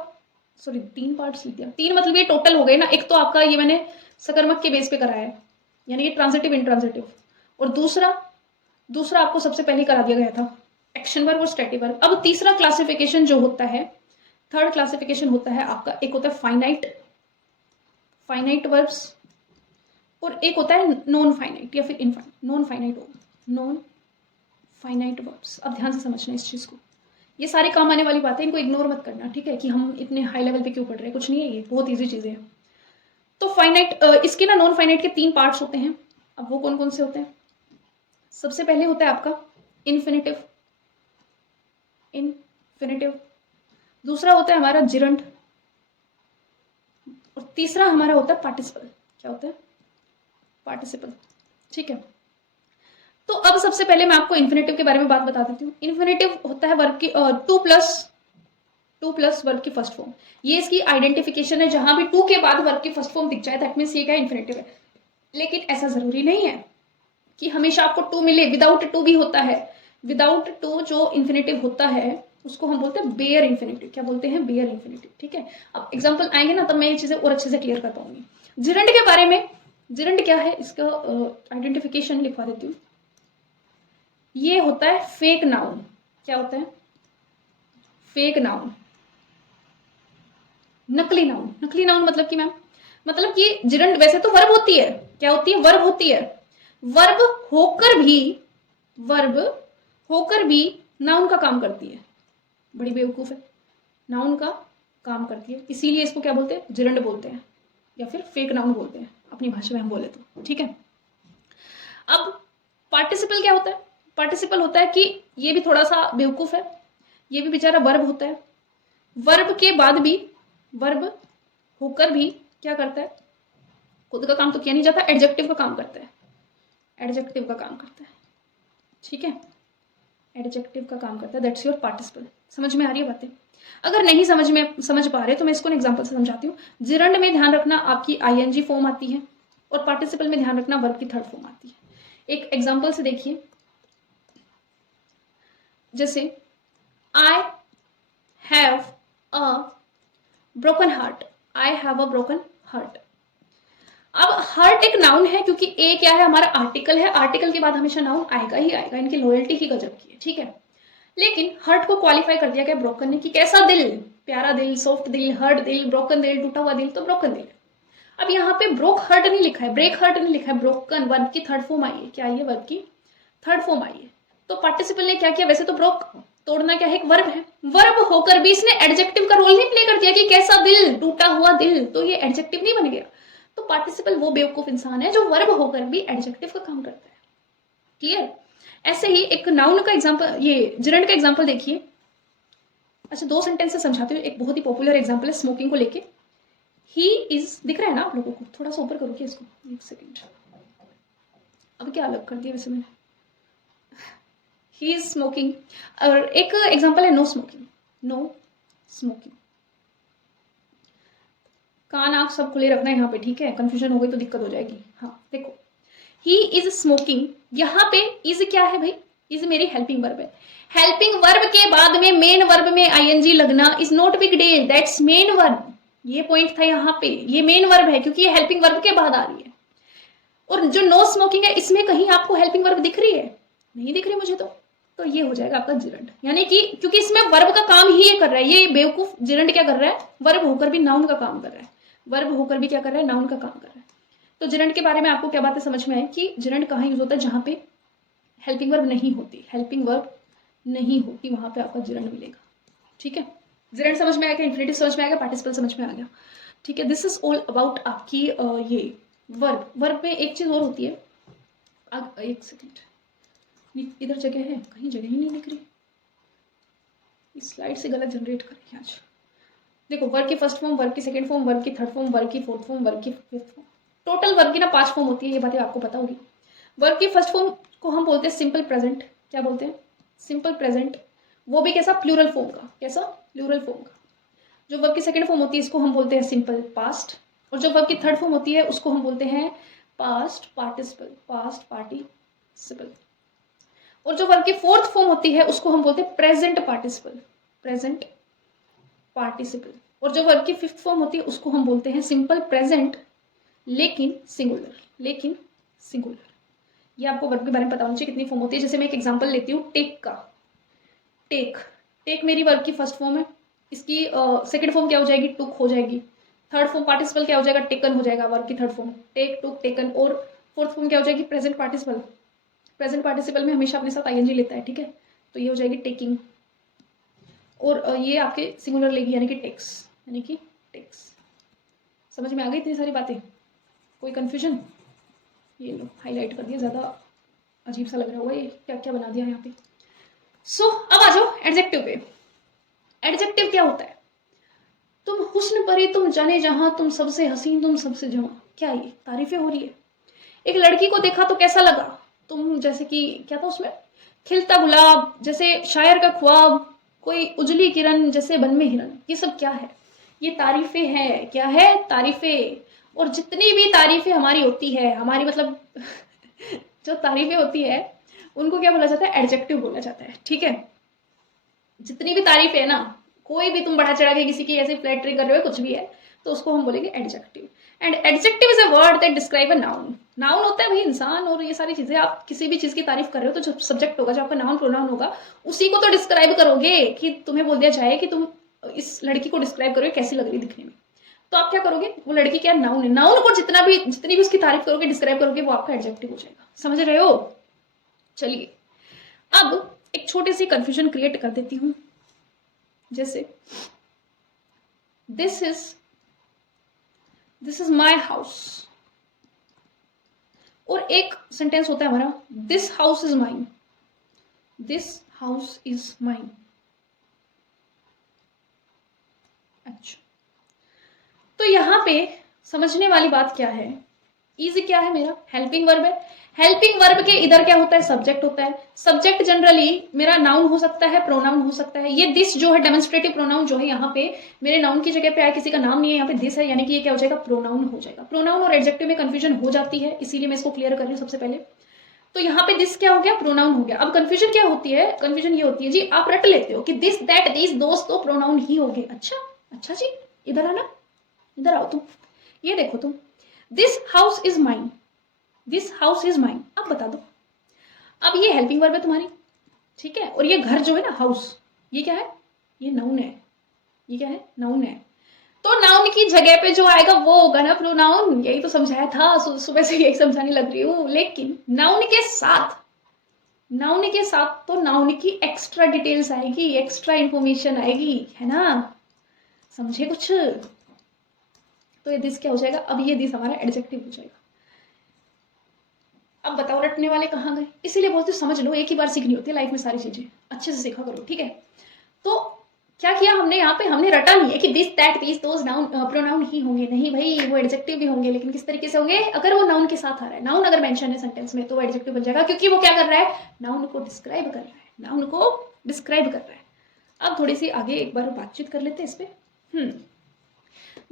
सॉरी 3 पार्ट्स लिख दिया, 3 मतलब ये टोटल हो गए ना। एक तो आपका ये मैंने सकर्मक के बेस पे कराया है, यानी कि ट्रांजिटिव इंट्रांजिटिव, और दूसरा आपको सबसे पहले करा दिया गया था एक्शन वर्ब और स्टेटिव वर्ब। अब तीसरा क्लासिफिकेशन जो होता है, थर्ड क्लासिफिकेशन होता है आपका, एक होता है फाइनाइट वर्ब्स और एक होता है नॉन फाइनाइट या फिर इनफाइनाइट, नॉन फाइनाइट वर्ब्स। अब ध्यान से समझना इस चीज को, ये सारे काम आने वाली बातें, इनको इग्नोर मत करना, ठीक है, कि हम इतने हाई लेवल पे क्यों पढ़ रहे हैं, कुछ नहीं है, ये बहुत ईजी चीजें हैं। तो फाइनाइट, इसके ना नॉन फाइनाइट के 3 पार्ट्स होते हैं। अब वो कौन कौन से होते हैं? सबसे पहले होता है आपका इन्फिनेटिव, दूसरा होता है हमारा जिरंड, और तीसरा हमारा होता है पार्टिसिपल। क्या होता है? पार्टिसिपल, ठीक है। तो अब सबसे पहले मैं आपको इन्फिनेटिव के बारे में बात बता देती हूँ। इन्फिनेटिव होता है वर्ब की 2 प्लस वर्ब की फर्स्ट फॉर्म। ये इसकी आइडेंटिफिकेशन है, जहां भी 2 के बाद वर्ब की फर्स्ट फॉर्म दिख जाए दैट मीन्स ये क्या इन्फिनेटिव है। लेकिन ऐसा जरूरी नहीं है कि हमेशा आपको 2 मिले, विदाउट 2 भी होता है। विदाउट 2 जो इन्फिनेटिव होता है उसको हम बोलते हैं बेयर इन्फिनेटिव। क्या बोलते हैं? बेयर इन्फिनेटिव, ठीक है। अब एग्जाम्पल आएंगे ना, तब मैं ये चीजें और अच्छे से क्लियर कर पाऊंगी। जिरंड के बारे में, जिरंड क्या है इसका आइडेंटिफिकेशन लिखवा देती हूँ। ये होता है फेक नाउन। क्या होता है? फेक नाउन, नकली नाउन। नकली नाउन मतलब कि मैम, मतलब कि जिरंड वैसे तो वर्ब होती है, क्या होती है? वर्ब होती है। वर्ब होकर भी नाउन का काम करती है। बड़ी बेवकूफ है, नाउन का काम करती है, इसीलिए इसको क्या बोलते हैं? जिरंड बोलते हैं, या फिर फेक नाउन बोलते हैं अपनी भाषा में हम बोले तो, ठीक है। अब पार्टिसिपल क्या होता है? पार्टिसिपल होता है कि ये भी थोड़ा सा बेवकूफ है, ये भी बेचारा वर्ब होता है। वर्ब के बाद भी, वर्ब होकर भी क्या करता है? खुद का काम तो किया नहीं जाता, एडजेक्टिव का काम करता है। एडजेक्टिव का काम करता है, ठीक है। एडजेक्टिव का काम करता है, दैट्स योर पार्टिसिपल। समझ में आ रही है बातें? अगर नहीं समझ पा रहे तो मैं इसको एग्जांपल से समझाती हूँ। जिरंड में ध्यान रखना आपकी आईएनजी फॉर्म आती है, और पार्टिसिपल में ध्यान रखना वर्ब की थर्ड फॉर्म आती है। एक एग्जांपल से देखिए, जैसे I have a broken heart, I have a broken heart. अब हार्ट एक नाउन है, क्योंकि ए क्या है? हमारा आर्टिकल है, आर्टिकल के बाद हमेशा नाउन आएगा ही आएगा, इनकी लॉयल्टी ही गजब की है, ठीक है। लेकिन हर्ट को क्वालिफाई कर दिया गया ब्रोकन ने, कि कैसा दिल? प्यारा दिल, सॉफ्ट दिल, हर्ट दिल, ब्रोकन दिल, टूटा हुआ दिल, तो ब्रोकन दिल। अब यहाँ पे ब्रोक हर्ट नहीं लिखा है, ब्रेक हर्ट नहीं लिखा है, ब्रोकन वर्ब की थर्ड फॉर्म आई है। क्या आई है? वर्ब की थर्ड फॉर्म आई है। तो पार्टिसिपल ने क्या किया? वैसे तो ब्रोक तोड़ना क्या है? एक वर्ब है। वर्ब होकर भी इसने एडजेक्टिव का रोल नहीं प्ले कर दिया कि कैसा दिल, टूटा हुआ दिल, तो ये एडजेक्टिव नहीं बन गया। तो पार्टिसिपल वो बेवकूफ इंसान है जो वर्ब होकर भी एडजेक्टिव का काम करता है। क्लियर? ऐसे ही एक नाउन का एग्जांपल, ये जिरंड का एग्जांपल देखिए। अच्छा, 2 सेंटेंस से समझाती हूँ। एक बहुत ही पॉपुलर एग्जांपल है स्मोकिंग को लेके। ही इज, दिख रहा है ना आप लोगों को? थोड़ा सा ऊपर करो क्या इसको, एक सेकेंड। अब क्या अलग कर दिया वैसे मैंने? He is smoking. और एक एग्जांपल है नो स्मोकिंग। कान आंख सब खुले रखना है यहाँ पे, ठीक है, कंफ्यूजन हो गई तो दिक्कत हो जाएगी। हाँ देखो, ही इज स्मोकिंग, यहाँ पे इज क्या है भाई? इज मेरी हेल्पिंग वर्ब है। हेल्पिंग वर्ब के बाद में मेन वर्ब में आईएनजी लगना is not big deal, that's main verb. ये पॉइंट था यहाँ पे, ये मेन वर्ब है क्योंकि ये हेल्पिंग वर्ब के बाद आ रही है। और जो नो स्मोकिंग है इसमें कहीं आपको हेल्पिंग वर्ब दिख रही है? नहीं दिख रही मुझे तो ये हो जाएगा आपका जिरंड। यानी कि क्योंकि इसमें वर्ब का काम ही ये कर रहा है, ये बेवकूफ जिरंड क्या कर रहा है, वर्ब होकर भी नाउन का काम कर रहा है, वर्ब होकर भी क्या कर रहा है, नाउन का काम कर रहा है। तो जिरंड के बारे में आपको क्या बातें समझ में आई कि जिरंड कहाँ यूज होता है, जहां पे हेल्पिंग वर्ब नहीं होती, हेल्पिंग वर्ब नहीं होती वहां पे आपका जिरंड मिलेगा। ठीक है, जिरंड समझ में आ गया, इन्फिनिटिव समझ में आ गया, पार्टिसिपल समझ में आ गया। ठीक है, दिस इज ऑल अबाउट आपकी ये वर्ब। वर्ब में एक चीज और होती है, एक सेकेंड, इधर जगह है, कहीं जगह ही नहीं दिख रही, इस स्लाइड से गलत जनरेट कर रही है आज। देखो, वर्ब की फर्स्ट फॉर्म, वर्ब की सेकंड फॉर्म, वर्ब की थर्ड फॉर्म, वर्ब की फोर्थ फॉर्म, वर्ब की फिफ्थ फॉर्म, टोटल वर्ब की ना 5 फॉर्म होती है, ये बातें आपको पता होगी। वर्ब की फर्स्ट फॉर्म को हम बोलते हैं सिंपल प्रेजेंट। क्या बोलते हैं? Simple present. वो भी कैसा? प्लूरल फॉर्म का। कैसा? प्लूरल फॉर्म का। जो वर्ब की सेकंड फॉर्म होती है इसको हम बोलते हैं सिंपल पास्ट, और जो वर्ब की थर्ड फॉर्म होती है उसको हम बोलते हैं पास्ट पार्टिसिपल, पास्ट पार्टिसिपल। और जो वर्ब की फोर्थ फॉर्म होती है उसको हम बोलते हैं प्रेजेंट पार्टिसिपल, प्रेजेंट पार्टिसिपल। और जो वर्ब की फिफ्थ फॉर्म होती है उसको हम बोलते हैं सिंपल प्रेजेंट लेकिन सिंगुलर, लेकिन सिंगुलर। ये आपको वर्ब के बारे में पता होना चाहिए कितनी फॉर्म होती है। जैसे मैं एक एग्जांपल लेती हूँ टेक का। टेक, टेक मेरी वर्ब की फर्स्ट फॉर्म है, इसकी सेकंड फॉर्म क्या हो जाएगी? टुक हो जाएगी। थर्ड फॉर्म पार्टिसिपल क्या हो जाएगा? टेकन हो जाएगा, वर्ब की थर्ड फॉर्म टेक, टुक, टेकन। और फोर्थ फॉर्म क्या हो जाएगी? Present participle. प्रेजेंट पार्टिसिपल में हमेशा अपने साथ आईएनजी लेता है, ठीक है, तो ये हो जाएगी टेकिंग। और ये आपके सिंगुलर लेगी, यानी कि टेक्स, यानी कि टेक्स। समझ में आ गई इतनी सारी बातें? कोई कंफ्यूजन? ये लो हाईलाइट कर दिया, ज़्यादा अजीब सा लग रहा होगा, ये क्या क्या बना दिया यहाँ पे। सो अब आ जाओ एडजेक्टिव पे। एडजेक्टिव क्या होता है? तुम हुस्न परी, तुम जाने जहां, तुम सबसे हसीन, तुम सबसे जवां। क्या ये तारीफें हो रही है? एक लड़की को देखा तो कैसा लगा? तुम जैसे कि क्या था उसमें, खिलता गुलाब, जैसे शायर का ख्वाब, कोई उजली किरण, जैसे बन में हिरन। ये सब क्या है? ये तारीफें हैं। क्या है? तारीफें। और जितनी भी तारीफें हमारी होती है, हमारी मतलब जो तारीफें होती है उनको क्या बोला जाता है? एडजेक्टिव बोला जाता है। ठीक है, जितनी भी तारीफ है ना, कोई भी तुम बढ़ा चढ़ा के किसी की ऐसे फ्लैटरी कर रहे हो, कुछ भी है, तो उसको हम बोलेंगे adjective. And adjective is a word that describe a noun. Noun होता है भाई इंसान और ये सारी चीजें। आप किसी भी चीज की तारीफ कर रहे हो तो जो सब्जेक्ट होगा, जो आपका नाउन प्रोनाउन होगा, उसी को तो डिस्क्राइब करोगे। कि तुम्हें बोल दिया जाए कि तुम इस लड़की को डिस्क्राइब करोगे कैसी लग रही दिखने में, तो आप क्या करोगे? वो लड़की क्या नाउन है, नाउन को जितनी भी उसकी तारीफ करोगे, डिस्क्राइब करोगे, वो आपका एडजेक्टिव हो जाएगा। समझ रहे हो? चलिए, अब एक छोटी सी कंफ्यूजन क्रिएट कर देती हूँ। जैसे दिस इज माई हाउस, और एक सेंटेंस होता है हमारा this house is mine, this house is mine. अच्छा, तो यहां पे समझने वाली बात क्या है? इज क्या है मेरा? हेल्पिंग वर्ब है। हेल्पिंग वर्ब के इधर क्या होता है? सब्जेक्ट होता है। सब्जेक्ट जनरली मेरा नाउन हो सकता है, प्रोनाउन हो सकता है। ये दिस जो है डेमोन्स्ट्रेटिव प्रोनाउन जो है, यहाँ पे मेरे नाउन की जगह पे आया, किसी का नाम नहीं है, यहाँ पे दिस है, यानी कि ये क्या हो जाएगा? प्रोनाउन हो जाएगा। प्रोनाउन और एडजेक्टिव में कंफ्यूजन हो जाती है, इसीलिए मैं इसको क्लियर कर रही हूँ सबसे पहले। तो यहाँ पे दिस क्या हो गया? प्रोनाउन हो गया। अब कंफ्यूजन क्या होती है? कंफ्यूजन ये होती है जी, आप रट लेते हो कि दिस, दैट, दिस, दोस्त तो प्रोनाउन ही हो गए। अच्छा जी, इधर आना, इधर आओ तुम, ये देखो तुम, this house is mine, this house is mine. अब बता दो, अब ये हेल्पिंग वर्ब है तुम्हारी, ठीक है, और ये घर जो है ना, हाउस, ये क्या है? ये नाउन है। ये क्या है? नाउन है। तो नाउन की जगह पे जो आएगा वो होगा ना प्रोनाउन। यही तो समझाया था, सुबह से यही समझाने लग रही हूँ। लेकिन नाउन के साथ, नाउन के साथ तो नाउन की एक्स्ट्रा डिटेल्स आएगी, एक्स्ट्रा इंफॉर्मेशन आएगी, है ना? समझे कुछ? तो ये दिस क्या हो जाएगा? अब ये दिस हमारा एडजेक्टिव हो जाएगा। अब बताओ रटने वाले कहाँ गए? इसीलिए बोलते समझ लो, एक ही बार सीखनी होती है लाइफ में, सारी चीजें अच्छे से सीखा करो, ठीक है? तो क्या किया हमने यहाँ पे? हमने रटा नहीं है कि this, that, these, those noun pronoun ही होंगे। नहीं भाई, वो एडजेक्टिव भी होंगे, लेकिन किस तरीके से होंगे? अगर वो नाउन के साथ आ रहा है, नाउन अगर मेंशन है सेंटेंस में, तो वो एडजेक्टिव बन जाएगा, क्योंकि वो क्या कर रहा है? नाउन को डिस्क्राइब कर रहा है, नाउन को डिस्क्राइब कर रहा है। अब थोड़ी सी आगे एक बार बातचीत कर लेते हैं इस पे।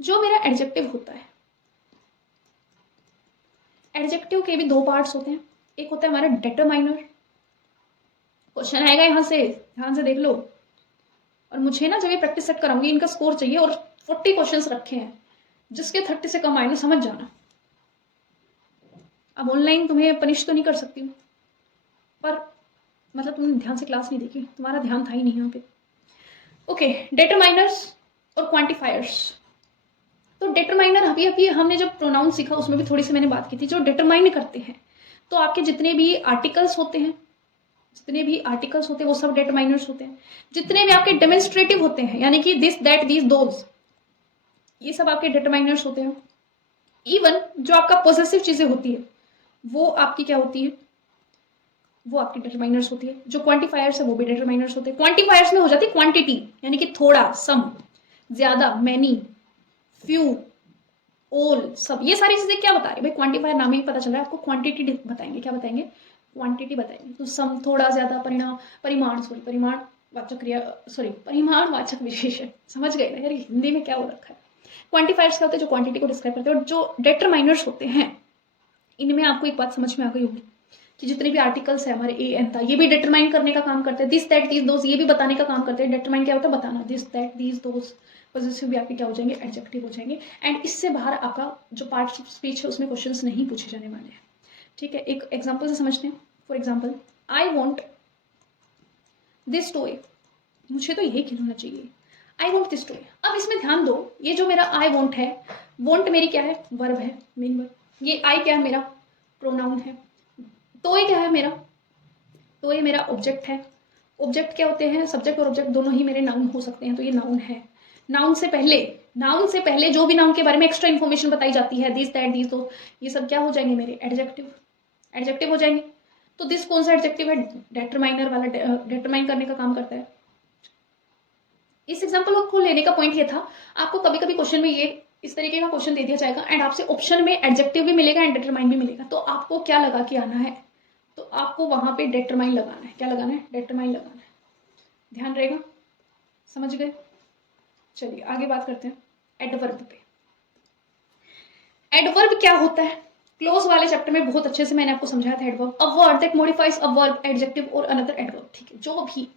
जो मेरा एडजेक्टिव होता है, एडजेक्टिव के भी 2 पार्ट्स होते हैं। एक होता है हमारा डिटरमाइनर। क्वेश्चन आएगा यहाँ से, ध्यान से देख लो। और मुझे ना जब ये प्रैक्टिस सेट कराऊंगी, इनका स्कोर चाहिए, और 40 क्वेश्चंस रखे हैं, जिसके 30 से कम आए ना, समझ जाना। अब ऑनलाइन तुम्हें पनिश तो नहीं कर सकती हूँ, पर मतलब तुमने ध्यान से क्लास नहीं देखी, तुम्हारा ध्यान था ही नहीं यहाँ पे। ओके, डिटरमाइनर्स और क्वांटिफायर्स। तो डिटरमाइनर अभी अभी हमने जब प्रोनाउन सीखा उसमें भी थोड़ी सी मैंने बात की थी, जो डिटरमाइन करते हैं। तो आपके जितने भी आर्टिकल्स होते हैं, वो सब डिटरमाइनर्स होते हैं। जितने भी आपके डेमोन्स्ट्रेटिव होते हैं, यानी कि दिस दैट दीज दोज, ये सब आपके डिटरमाइनर्स होते हैं। इवन जो आपका पॉसेसिव चीजें होती है वो आपकी क्या होती है, वो आपकी डिटरमाइनर्स होती है। जो क्वांटिफायर्स है वो भी डिटरमाइनर्स होते हैं। क्वांटिफायर्स में हो जाती है क्वांटिटी, यानी कि थोड़ा, सम, ज्यादा, मैनी, फ्यू, ऑल, सब, ये सारी चीजें क्या बता रही है भाई, क्वांटिफायर नाम ही पता चल रहा है आपको, क्वांटिटी बताएंगे। क्या बताएंगे? क्वांटिटी बताएंगे। तो सम, थोड़ा, ज्यादा, परिमाण वाचक क्रिया, परिमाण वाचक विशेषण, समझ गए ना यार, हिंदी में क्या हो रखा है। क्वांटिफायर्स क्या होते हैं? जो क्वांटिटी को डिस्क्राइब करते हैं। और जो डिटरमाइनर्स होते हैं, इनमें आपको एक बात समझ में आ गई होगी कि जितने भी आर्टिकल्स है हमारे ए एन था, ये भी डिटरमाइन करने का काम करते हैं। दिस दैट दीज दोज, ये भी बताने का काम करते हैं। डिटरमाइन क्या होता है? बताना। This that these those positive भी आपके क्या हो जाएंगे? एडजेक्टिव हो जाएंगे। एंड इससे बाहर आपका जो पार्ट्स ऑफ स्पीच है उसमें क्वेश्चंस नहीं पूछे जाने वाले हैं। ठीक है, एक एग्जांपल से समझते हैं। For example, I want this toy, मुझे तो यही खिलौना चाहिए। I want this toy. अब इसमें ध्यान दो, ये जो मेरा आई वॉन्ट है, वॉन्ट मेरी क्या है? वर्ब है, मेन वर्ब। ये आई क्या है? मेरा प्रोनाउन है। टॉय क्या है? मेरा टॉय मेरा ऑब्जेक्ट है। ऑब्जेक्ट क्या होते हैं? सब्जेक्ट और ऑब्जेक्ट दोनों ही मेरे नाउन हो सकते हैं, तो ये नाउन है। नाउन से पहले जो भी नाउन के बारे में एक्स्ट्रा इन्फॉर्मेशन बताई जाती है, दिस दैट दीज, तो ये सब क्या हो जाएंगे? मेरे एडजेक्टिव हो जाएंगे। तो दिस कौन सा एडजेक्टिव है? डिटरमाइनर वाला, डिटरमाइन करने का काम करता है। इस एग्जाम्पल को लेने का पॉइंट ये था, आपको कभी कभी क्वेश्चन में ये इस तरीके का क्वेश्चन दे दिया जाएगा एंड आपसे ऑप्शन में एडजेक्टिव भी मिलेगा एंड डिटरमाइन भी मिलेगा, तो आपको क्या लगा के आना है? तो आपको वहां पे डिटरमाइन लगाना है। क्या लगाना है? डिटरमाइन लगाना है। ध्यान रहेगा? समझ गए? चलिए आगे बात करते हैं एडवर्ब पे। एडवर्ब क्या होता है? क्लोज वाले चैप्टर में बहुत अच्छे से मैंने आपको समझाया था adverb. A word that modifies a verb, adjective और अनदर एडवर्ब। ठीक है, जो भी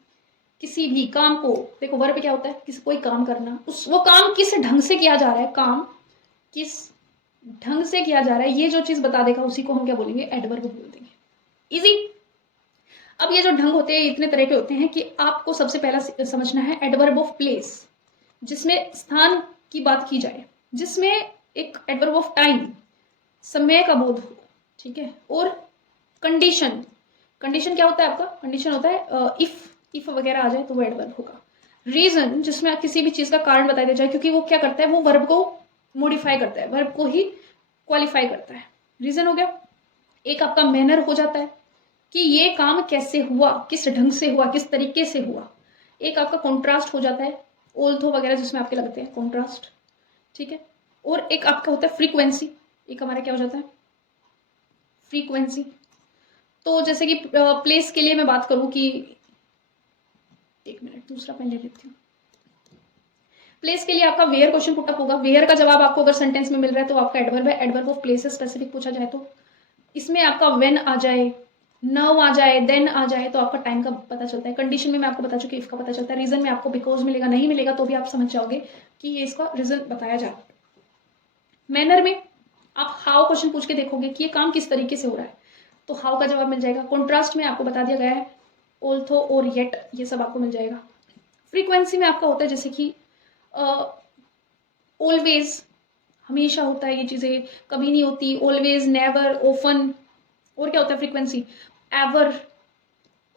किसी भी काम को, देखो वर्ब क्या होता है? किसी कोई काम करना, उस वो काम किस ढंग से किया जा रहा है, काम किस ढंग से किया जा रहा है, ये जो चीज बता देगा उसी को हम क्या बोलेंगे? एडवर्ब बोल देंगे। इजी। अब ये जो ढंग होते हैं इतने तरह के होते हैं कि आपको सबसे पहला समझना है एडवर्ब ऑफ प्लेस, जिसमें स्थान की बात की जाए, जिसमें एक एडवर्ब ऑफ टाइम, समय का बोध हो। ठीक है, और कंडीशन। कंडीशन क्या होता है आपका? कंडीशन होता है इफ वगैरह आ जाए तो वो एडवर्ब होगा। रीजन, जिसमें किसी भी चीज का कारण बताया दिया जाए, क्योंकि वो क्या करता है? वो वर्ब को मॉडिफाई करता है, वर्ब को ही क्वालिफाई करता है। रीजन हो गया। एक आपका मैनर हो जाता है कि ये काम कैसे हुआ, किस ढंग से हुआ, किस तरीके से हुआ। एक आपका कॉन्ट्रास्ट हो जाता है, ऑल्थो वगैरह जिसमें आपके लगते हैं कॉन्ट्रास्ट। ठीक है, और एक आपका होता है फ्रीक्वेंसी। एक हमारा क्या हो जाता है? फ्रीक्वेंसी। तो जैसे कि प्लेस के लिए मैं बात करूं कि, एक मिनट दूसरा पेन ले लेती हूँ। प्लेस के लिए आपका वेयर क्वेश्चन पुटअप होगा। वेयर का जवाब आपको अगर सेंटेंस में मिल रहा है तो आपका एडवर्ब है। एडवर्ब ऑफ प्लेस स्पेसिफिक पूछा जाए तो इसमें आपका व्हेन आ जाए, नाउ आ जाए, देन आ जाए, तो आपका टाइम का पता चलता है। कंडीशन में मैं आपको बता चुकी, इफ का पता चलता है। रीजन में आपको बिकॉज मिलेगा, नहीं मिलेगा तो भी आप समझ जाओगे कि ये इसका रीजन बताया जा रहा है। मैनर में आप हाउ क्वेश्चन पूछ के देखोगे कि ये काम किस तरीके से हो रहा है, तो हाउ का जवाब मिल जाएगा। कॉन्ट्रास्ट में आपको बता दिया गया है ऑल्थो और येट, ये सब आपको मिल जाएगा। फ्रीक्वेंसी में आपका होता है जैसे कि ऑलवेज, हमेशा होता है, ये चीजें कभी नहीं होती। Always, never, often. और क्या होता है फ्रीक्वेंसी? एवर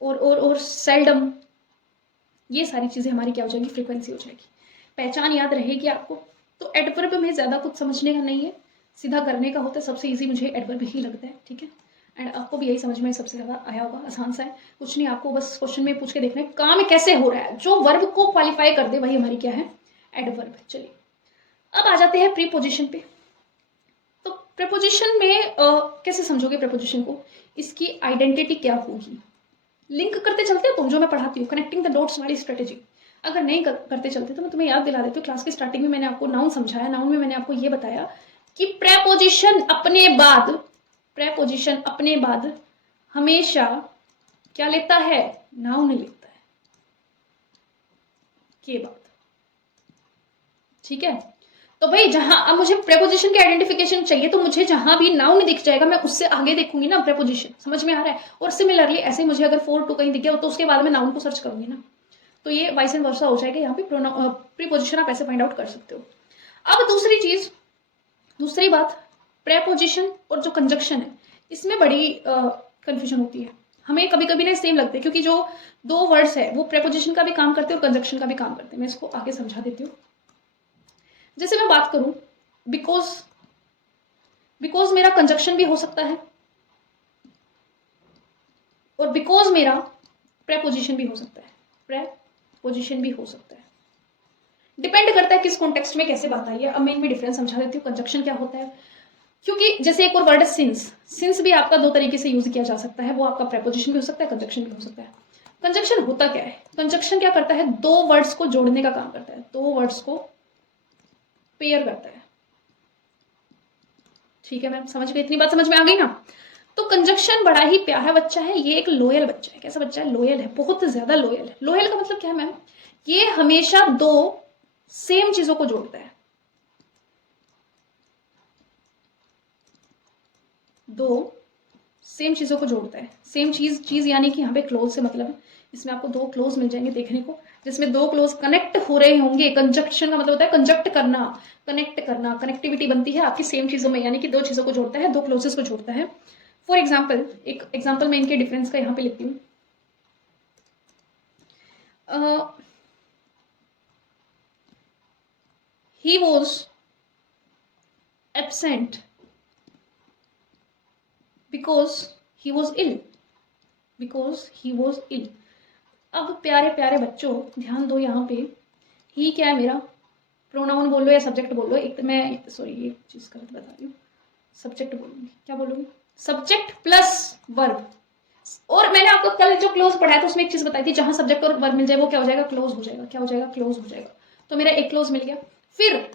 और सेल्डम। ये सारी चीजें हमारी क्या हो जाएगी? फ्रीक्वेंसी हो जाएगी। पहचान याद रहेगी आपको। तो एडवर्ब में ज्यादा कुछ समझने का नहीं है, सीधा करने का होता है। सबसे इजी मुझे एडवर्ब ही लगता है। ठीक है, एंड आपको भी यही समझ में सबसे ज्यादा आया होगा। आसान सा है, कुछ नहीं, आपको बस क्वेश्चन में पूछ के देखना है काम कैसे हो रहा है। जो वर्ब को क्वालिफाई कर दे वही हमारी क्या है? एडवर्ब। चलिए अब आ जाते हैं प्रीपोजिशन पे। तो प्रीपोजिशन में कैसे समझोगे प्रीपोजिशन को? इसकी आइडेंटिटी क्या होगी? लिंक करते चलते हो तुम, जो मैं पढ़ाती हूँ, कनेक्टिंग द डॉट्स वाली स्ट्रेटेजी। अगर नहीं करते चलते तो मैं तुम्हें याद दिला देती हूँ। क्लास की स्टार्टिंग में मैंने आपको नाउन समझाया। नाउन में मैंने आपको ये बताया कि प्रेपोजिशन अपने बाद हमेशा क्या लेता है? नाउन लेता है के बाद। ठीक है, तो भाई जहां अब मुझे प्रेपोजिशन की आइडेंटिफिकेशन चाहिए, तो मुझे जहां भी नाउन दिख जाएगा मैं उससे आगे देखूंगी ना प्रेपोजिशन, समझ में आ रहा है। और सिमिलरली ऐसे मुझे अगर 4 टू कहीं दिख गया तो उसके बाद में नाउन को सर्च करूंगी ना, तो ये वाइस एंड वर्सा हो जाएगा। यहाँ पे प्रीपोजिशन आप ऐसे फाइंड आउट कर सकते हो। अब दूसरी चीज, दूसरी बात, प्रेपोजिशन और जो कंजक्शन है इसमें बड़ी कंफ्यूजन होती है। हमें कभी कभी ना सेम लगते हैं, क्योंकि जो दो वर्ड्स है वो प्रेपोजिशन का भी काम करते हैं और कंजक्शन का भी काम करते हैं। मैं इसको आगे समझा देती हूँ। जैसे मैं बात करूं बिकॉज, बिकॉज मेरा कंजक्शन भी हो सकता है और बिकॉज मेरा प्रेपोजिशन भी हो सकता है, प्रेपोजिशन भी हो सकता है। डिपेंड करता है किस कॉन्टेक्स्ट में कैसे बात आई है। अब मैं इनमें डिफरेंस समझा देती हूँ। कंजक्शन क्या होता है, क्योंकि जैसे एक और वर्ड है सिंस, सिंस भी आपका दो तरीके से यूज किया जा सकता है। वो आपका प्रेपोजिशन भी हो सकता है, कंजक्शन भी हो सकता है। कंजक्शन होता क्या है, कंजक्शन क्या करता है, दो वर्ड्स को जोड़ने का काम करता है, दो वर्ड्स को पेयर करता है। ठीक है मैम, समझ गए, इतनी बात समझ में आ गई ना। तो कंजक्शन बड़ा ही प्यारा बच्चा है, ये एक लोयल बच्चा है। कैसा बच्चा है, लोयल है, बहुत ज्यादा लोयल है। लोयल का मतलब क्या है मैम, ये हमेशा दो सेम चीजों को जोड़ता है, दो सेम चीजों को जोड़ता है। सेम चीज, चीज यानी कि यहाँ पे क्लोज से मतलब है, इसमें आपको दो क्लोज मिल जाएंगे देखने को, जिसमें दो क्लोज कनेक्ट हो रहे होंगे। कंजक्शन का मतलब होता है कंजक्ट करना, कनेक्ट करना, कनेक्टिविटी बनती है आपकी सेम चीजों में, यानी कि दो चीजों को जोड़ता है, दो क्लोजेस को जोड़ता है। फॉर एग्जाम्पल, एक एग्जाम्पल मैं इनके डिफरेंस का यहाँ पे लिखती हूँ। he was absent because he was ill, because he was ill। अब प्यारे प्यारे बच्चों ध्यान दो, यहाँ पे ही क्या है मेरा, प्रोनाउन बोल लो या सब्जेक्ट बोल लो। एक तो मैं सॉरी ये चीज गलत बता रही हूँ, सब्जेक्ट बोलूंगी, क्या बोलूंगी, सब्जेक्ट प्लस वर्ब। और मैंने आपको कल जो क्लोज पढ़ाया था उसमें एक चीज बताई थी, जहां सब्जेक्ट और वर्ब मिल जाए वो क्या हो जाएगा, क्लोज हो जाएगा। क्या हो जाएगा, क्लोज हो जाएगा। तो मेरा एक क्लोज मिल गया। फिर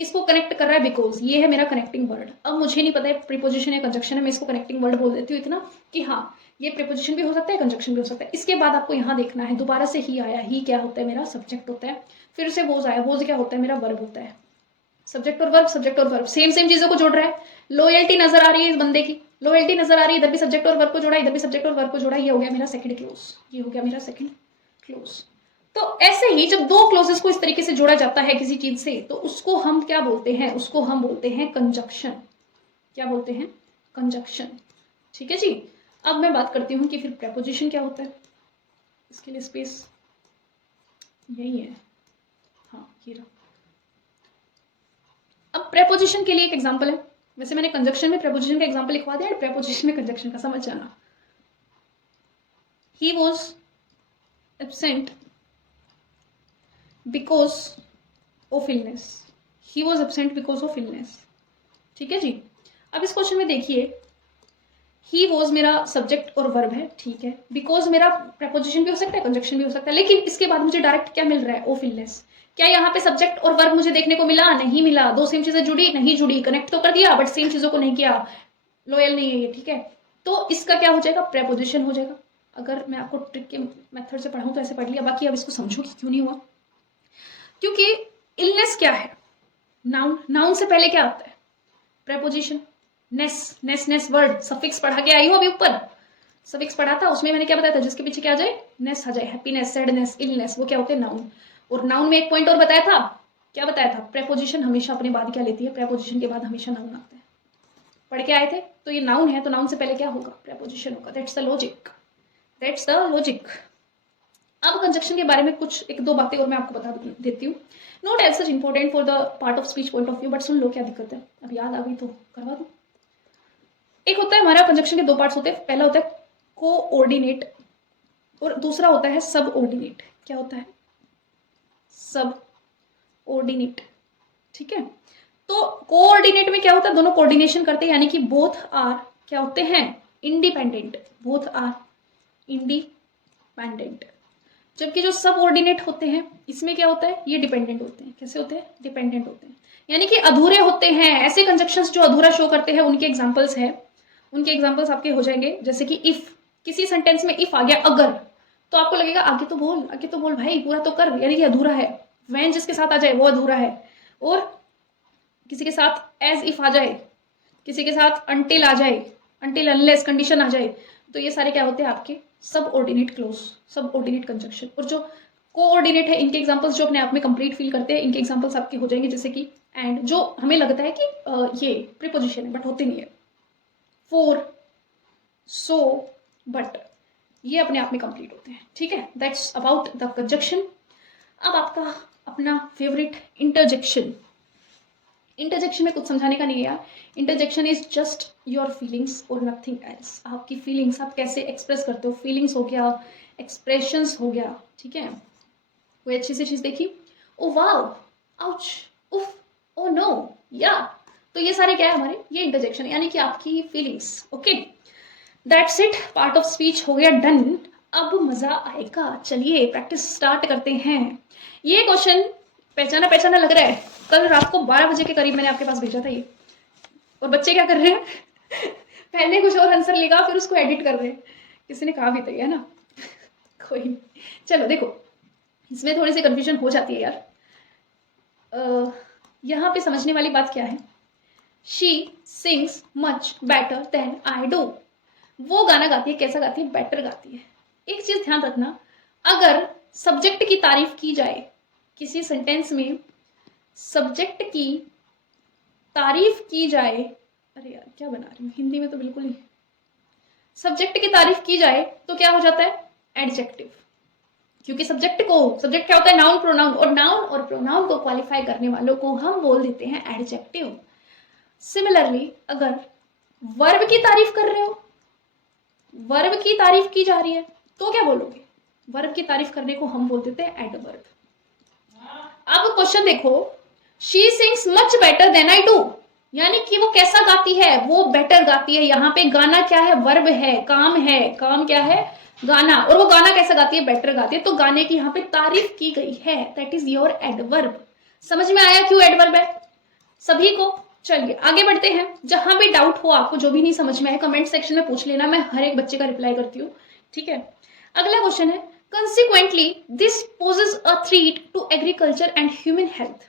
इसको कनेक्ट कर रहा है बिकॉज, ये है मेरा कनेक्टिंग वर्ड। अब मुझे नहीं पता है प्रीपोजिशन या कंजक्शन है, मैं इसको कनेक्टिंग वर्ड बोल देती हूँ इतना कि हाँ ये प्रीपोजिशन भी हो सकता है, कंजक्शन भी हो सकता है। इसके बाद आपको यहाँ देखना है, दोबारा से ही आया, ही क्या होता है, मेरा सब्जेक्ट होता है। फिर से वोज आया, वोज क्या होता है, मेरा वर्ब होता है। सब्जेक्ट और वर्ब, सब्जेक्ट और वर्ब सेम सेम चीजों को जोड़ रहा है। लॉयल्टी नजर आ रही है इस बंदे की, लॉयल्टी नजर आ रही है, इधर भी सब्जेक्ट और वर्ब को जोड़ा, इधर भी सब्जेक्ट और वर्ब को जोड़ा। ये हो गया मेरा सेकंड क्लोज, ये हो गया मेरा सेकंड क्लोज। तो ऐसे ही जब दो क्लोजेस को इस तरीके से जोड़ा जाता है किसी चीज से, तो उसको हम क्या बोलते हैं, उसको हम बोलते हैं कंजक्शन। क्या बोलते हैं, कंजक्शन। ठीक है जी। अब मैं बात करती हूँ कि फिर प्रेपोजिशन क्या होता है। इसके लिए स्पेस यही है, हाँ ये रहा। अब प्रेपोजिशन के लिए एक एग्जांपल है, वैसे मैंने कंजक्शन में प्रेपोजिशन का एग्जांपल लिखवा दिया, प्रेपोजिशन में कंजक्शन का समझ जाना। He was absent because of illness, he was absent because of illness. ठीक है जी। अब इस क्वेश्चन में देखिए, ही वॉज मेरा सब्जेक्ट और वर्ब है, ठीक है। बिकॉज मेरा प्रेपोजिशन भी हो सकता है, कंजक्शन भी हो सकता है, लेकिन इसके बाद मुझे डायरेक्ट क्या मिल रहा है, ऑफ इलनेस। क्या यहाँ पे सब्जेक्ट और वर्ब मुझे देखने को मिला, नहीं मिला। दो सेम चीजें जुड़ी, नहीं जुड़ी। कनेक्ट तो कर दिया बट सेम चीजों को नहीं किया, लॉयल नहीं है ये, ठीक है। तो इसका क्या हो जाएगा, प्रेपोजिशन हो जाएगा। अगर मैं आपको ट्रिक के मेथड से पढ़ाऊं तो ऐसे पढ़ लिया, बाकी अब इसको समझो कि क्यों नहीं हुआ। क्योंकि इलनेस क्या है, नाउन, नाउन से पहले क्या आता है, प्रेपोजिशन। नेस, नेस, नेस वर्ड, सफिक्स पढ़ा के आई हूं अभी ऊपर, सफिक्स पढ़ा था, उसमें मैंने क्या बताया था, जिसके पीछे क्या आ जाए, नेस आ जाए, हैप्पीनेस, सैडनेस, इलनेस, वो क्या होते हैं, नाउन। और नाउन में एक पॉइंट और बताया था, क्या बताया था, प्रेपोजिशन हमेशा अपने बाद क्या लेती है, प्रेपोजिशन के बाद हमेशा नाउन आता है। पढ़ के आए थे। तो ये नाउन है, तो नाउन से पहले क्या होगा, प्रेपोजिशन होगा। That's the logic, that's the logic. अब कंजक्शन के बारे में कुछ एक दो बातें और मैं आपको बता देती हूँ। Not as such important for the part of speech point of view, but सुन लो क्या दिक्कत है, अब याद आ गई तो करवा दो। एक होता है हमारा कंजक्शन के दो पार्ट्स होते हैं, पहला होता है कोऑर्डिनेट और दूसरा होता है सब ऑर्डिनेट। क्या होता है, सब ऑर्डिनेट। ठीक है। तो कोऑर्डिनेट में क्या होता है, दोनों कोऑर्डिनेशन करते हैं, यानी कि बोथ आर क्या होते हैं, इंडिपेंडेंट, बोथ आर इंडिपेंडेंट। जबकि जो सब ऑर्डिनेट होते हैं इसमें क्या होता है, ये डिपेंडेंट होते हैं। कैसे होते हैं, डिपेंडेंट होते हैं, यानी कि अधूरे होते हैं। ऐसे कंजक्शंस जो अधूरा शो करते हैं उनके एग्जांपल्स है, उनके एग्जांपल्स आपके हो जाएंगे। जैसे कि इफ, किसी सेंटेंस में इफ आ गया, अगर, तो आपको लगेगा आगे तो बोल, आगे तो बोल भाई, पूरा तो कर, यानी कि अधूरा है। व्हेन जिसके साथ आ जाए वो अधूरा है। और किसी के साथ एज इफ आ जाए, किसी के साथ अनटिल आ जाए, अनटिल अनलेस कंडीशन आ जाए, तो ये सारे क्या होते हैं आपके सब ऑर्डिनेट क्लोज, सब ऑर्डिनेट कंजक्शन। और जो कोऑर्डिनेट है इनके एग्जांपल्स जो अपने आप में कंप्लीट फील करते हैं, इनके एग्जांपल्स आपके हो जाएंगे जैसे कि एंड, जो हमें लगता है कि ये प्रीपोजिशन है बट होते नहीं है, फॉर, सो, बट, ये अपने आप में कंप्लीट होते हैं। ठीक है, दैट्स अबाउट द कंजक्शन। अब आपका अपना फेवरेट इंटरजेक्शन। इंटरजेक्शन में कुछ समझाने का नहीं है यार। Interjection is just your feelings और नथिंग एल्स। आपकी फीलिंग्स, आप कैसे एक्सप्रेस करते हो, फीलिंग्स हो गया, एक्सप्रेशंस हो गया। ठीक है, कोई अच्छी सी चीज देखी, ओ वाओ, आउच, उफ, ओ नो, या, तो ये सारे क्या है हमारे, ये इंटरजेक्शन यानी कि आपकी feelings. Okay, that's it, part of speech हो गया डन। अब मजा आएगा, चलिए प्रैक्टिस स्टार्ट करते हैं। ये क्वेश्चन पहचाना पहचाना लग रहा है, कल रात को 12 बजे के करीब मैंने आपके पास भेजा था ये, और बच्चे क्या कर रहे हैं पहले कुछ और आंसर लिखा फिर उसको एडिट कर रहे हैं। किसी ने कहा भी तो है ना कोई नहीं। चलो देखो, इसमें थोड़ी सी कंफ्यूजन हो जाती है यार। यहाँ पे समझने वाली बात क्या है, she sings much better than I do. वो गाना गाती है, कैसा गाती है, बेटर गाती है। एक चीज ध्यान रखना, अगर सब्जेक्ट की तारीफ की जाए किसी सेंटेंस में, सब्जेक्ट की तारीफ की जाए, अरे यार क्या बना रही हूँ हिंदी में तो बिल्कुल नहीं, सब्जेक्ट की तारीफ की जाए तो क्या हो जाता है, एडजेक्टिव। क्योंकि सब्जेक्ट क्या होता है, नाउन प्रोनाउन, और नाउन और प्रोनाउन को क्वालिफाई करने वालों को हम बोल देते हैं एडजेक्टिव। सिमिलरली अगर वर्ब की तारीफ कर रहे हो, वर्ब की तारीफ की जा रही है, तो क्या बोलोगे, वर्ब की तारीफ करने को हम बोल देते हैं एडवर्ब। अब क्वेश्चन देखो, she sings much better than I do, यानी कि वो कैसा गाती है, वो बेटर गाती है। यहाँ पे गाना क्या है, वर्ब है, काम क्या है, गाना, और वो गाना कैसा गाती है, बेटर गाती है। तो गाने की यहाँ पे तारीफ की गई है, दैट इज योर एडवर्ब। समझ में आया क्यों एडवर्ब है सभी को। चलिए आगे बढ़ते हैं। जहां भी डाउट हो आपको, जो भी नहीं समझ में आए, कमेंट सेक्शन में पूछ लेना, मैं हर एक बच्चे का रिप्लाई करती हूँ। ठीक है, अगला क्वेश्चन है, consequently this poses a threat to agriculture and human health।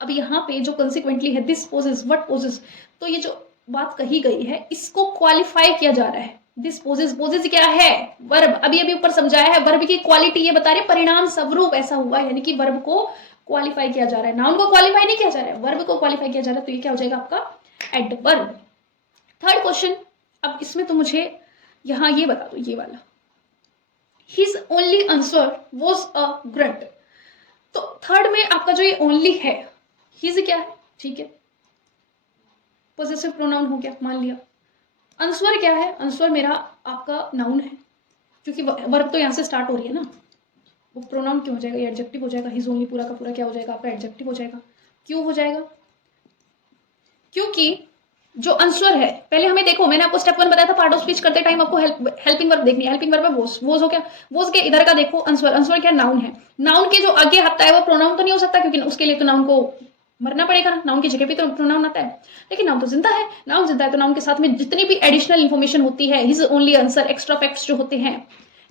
अब यहाँ पे जो consequently है, this poses, what poses, तो ये जो बात कही गई है इसको क्वालिफाई किया जा रहा है। दिस पोजेस क्या है, वर्ब, अभी अभी ऊपर समझाया है। वर्ब की क्वालिटी ये बता रहे, परिणाम स्वरूप ऐसा हुआ, यानी कि वर्ब को क्वालिफाई किया जा रहा है, नाउन को क्वालिफाई नहीं किया जा रहा है, वर्ब को क्वालिफाई किया जा रहा है। तो ये क्या हो जाएगा आपका एडवर्ब। थर्ड क्वेश्चन, अब इसमें तो मुझे यहाँ ये बता दो, ये वाला, His only answer was a grunt। तो थर्ड में आपका जो ये ओनली है, his क्या है, ठीक है, पोजेसिव प्रोनाउन हो गया, मान लिया। आंसर क्या है, आंसर मेरा आपका नाउन है, क्योंकि वर्ब तो यहाँ से स्टार्ट हो रही है ना, वो प्रोनाउन क्यों हो जाएगा, ये एडजेक्टिव हो जाएगा। हिज ओनली पूरा का पूरा क्या हो जाएगा आपका, एडजेक्टिव हो जाएगा। क्यों हो जाएगा, क्योंकि जो आंसर है, पहले हमें देखो, मैंने आपको स्टेप 1 बताया था, पार्ट ऑफ स्पीच करते टाइम आपको हेल्पिंग वर्ब देखनी है। हेल्पिंग वर्ब है वोज हो क्या, वोज के इधर का देखो, आंसर क्या, नाउन है। नाउन के जो आगे आता है वो प्रोनाउन तो नहीं हो सकता, क्योंकि उसके लिए तो नाउन को मरना पड़ेगा ना, नाउन की जगह पे तो प्रोनाउन आता है। लेकिन नाउन तो जिंदा है, नाउन जिंदा है तो नाउन के साथ में जितनी भी एडिशनल इन्फॉर्मेशन होती है, his only answer, extra facts जो होते हैं,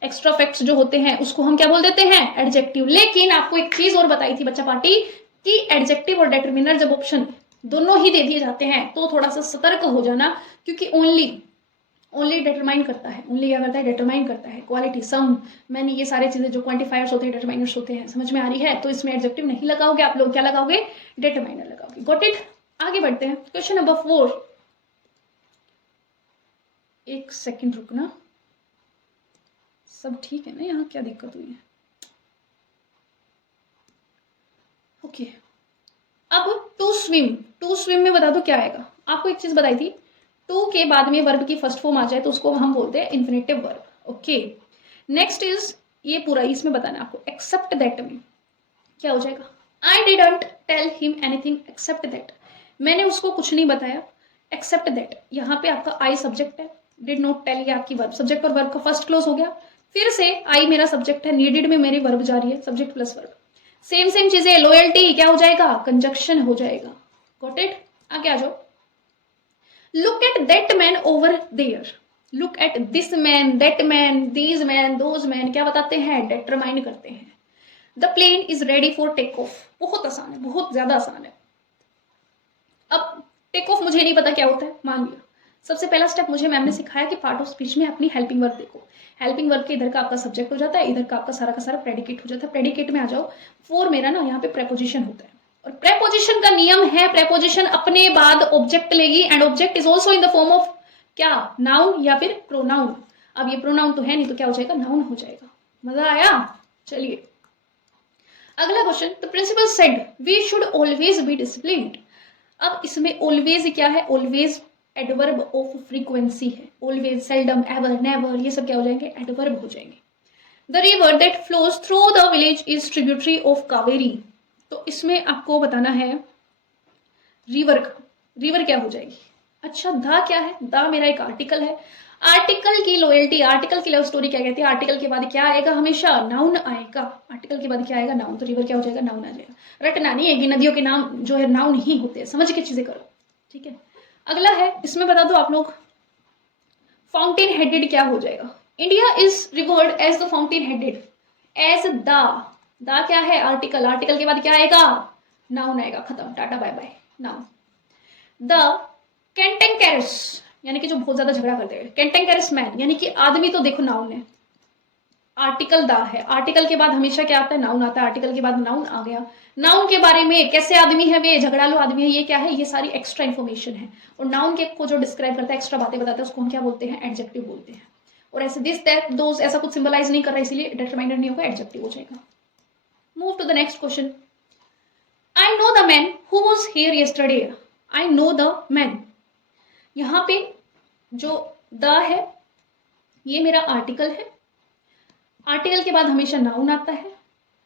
एक्स्ट्रा फैक्ट्स जो होते हैं उसको हम क्या बोल देते हैं, एडजेक्टिव। लेकिन आपको एक चीज और बताई थी बच्चा पार्टी, कि एडजेक्टिव और डिटरमिनर जब ऑप्शन दोनों ही दे दिए जाते हैं तो थोड़ा सा सतर्क हो जाना, क्योंकि ओनली डिटरमाइन करता है, ओनली क्या करता है, डिटरमाइन करता है, क्वालिटी, सम, मैंने ये सारे चीजें जो क्वांटिफायर्स होते हैं, डिटरमाइनर्स होते हैं, समझ में आ रही है। तो इसमें एडजेक्टिव नहीं लगाओगे आप लोग, क्या लगाओगे, डिटरमाइनर लगाओगे। Got it. आगे बढ़ते हैं, क्वेश्चन नंबर 4। एक सेकेंड रुकना, सब ठीक है ना, यहाँ क्या दिक्कत हुई है, ओके। अब टू स्विम में बता दो क्या आएगा। आपको एक चीज बताई थी, टू के बाद में वर्ब की फर्स्ट फॉर्म आ जाए तो उसको हम बोलते हैं infinitive verb. Okay, next is, ये पूरा इसमें बताना आपको, एक्सेप्ट दैट में क्या हो जाएगा, I didn't tell him anything except that, मैंने उसको कुछ नहीं बताया, एक्सेप्ट दैट। यहाँ पे आपका आई सब्जेक्ट है, डिड नॉट टेल ये आपकी वर्ब, सब्जेक्ट और वर्ब का फर्स्ट क्लोज हो गया। फिर से आई मेरा सब्जेक्ट है, नीडेड में मेरी वर्ब जा रही है, सब्जेक्ट प्लस वर्ब। सेम चीजें, लॉयल्टी क्या हो जाएगा, कंजक्शन हो जाएगा। Got it. आगे आ जाओ, look at that man over there, look at this man, that man, these man, those man, क्या बताते हैं, डिटरमाइन करते हैं। The plane is ready for take off, बहुत आसान है, बहुत ज्यादा आसान है। अब टेक ऑफ मुझे नहीं पता क्या होता है, मान लिया। सबसे पहला स्टेप मुझे मैम ने सिखाया कि पार्ट ऑफ स्पीच में अपनी हेल्पिंग वर्ब देखो। हेल्पिंग वर्ब के इधर का आपका सब्जेक्ट हो जाता है, इधर का आपका सारा प्रेडिकेट हो जाता है। प्रेडिकेट में आ जाओ, फोर मेरा ना यहाँ पे प्रेपोजिशन होता है, और प्रेपोजिशन का नियम है प्रेपोजिशन अपने बाद ऑब्जेक्ट लेगी, and object is also in the form of क्या, नाउन या फिर प्रोनाउन। अब ये प्रोनाउन तो है नहीं, तो क्या हो जाएगा, नाउन हो जाएगा। मजा आया? चलिए अगला question, the principal said we should always be disciplined. अब इसमें ऑलवेज क्या है, ऑलवेज एडवर्ब ऑफ फ्रीक्वेंसी है। ऑलवेज, सेल्डम, एवर, नेवर, ये सब क्या हो जाएंगे, एडवर्ब हो जाएंगे। The river that flows through the village is tributary of Kaveri. तो इसमें आपको बताना है रिवर का, रिवर क्या हो जाएगी। अच्छा, द क्या है, द मेरा एक आर्टिकल है। आर्टिकल की लॉयल्टी, आर्टिकल की लव स्टोरी क्या कहती है, आर्टिकल के बाद क्या आएगा, हमेशा नाउन आएगा। आर्टिकल के बाद क्या आएगा, नाउन। तो रिवर क्या हो जाएगा, नाउन आ जाएगा। रटना नहीं है कि नदियों के नाम जो है नाउन ही होते हैं, समझ के चीजें करो, ठीक है। अगला है, इसमें बता दो आप लोग, फाउंटेन हेडेड क्या हो जाएगा। India is revered as the fountain headed, as the क्या है, आर्टिकल। आर्टिकल के बाद क्या आएगा, नाउन आएगा। खत्म, tata bye bye, noun. The cantankerous, यानी कि जो बहुत ज्यादा झगड़ा करते हैं। कैंटेंकेरस मैन, यानी कि आदमी, तो देखो नाउन है। आर्टिकल द है, आर्टिकल के बाद हमेशा क्या आता है, नाउन आता है। आर्टिकल के बाद नाउन आ गया। नाउन के बारे में, कैसे आदमी है वे, झगड़ालू आदमी है, ये क्या है, ये सारी एक्स्ट्रा इन्फॉर्मेशन है। और नाउन के को जो डिस्क्राइब करता है, एक्स्ट्रा बातें बताता है, उसको हम क्या बोलते हैं, एडजेक्टिव बोलते हैं। और ऐसे दिस दैट दोज ऐसा कुछ सिंबलाइज नहीं कर रहा है, इसलिए डिटरमाइनर नहीं होगा, एडजेक्टिव हो जाएगा। Move to the next question. I know the man who was here yesterday. I know the man, यहाँ पे जो द है ये मेरा आर्टिकल है। आर्टिकल के बाद हमेशा नाउन आता है।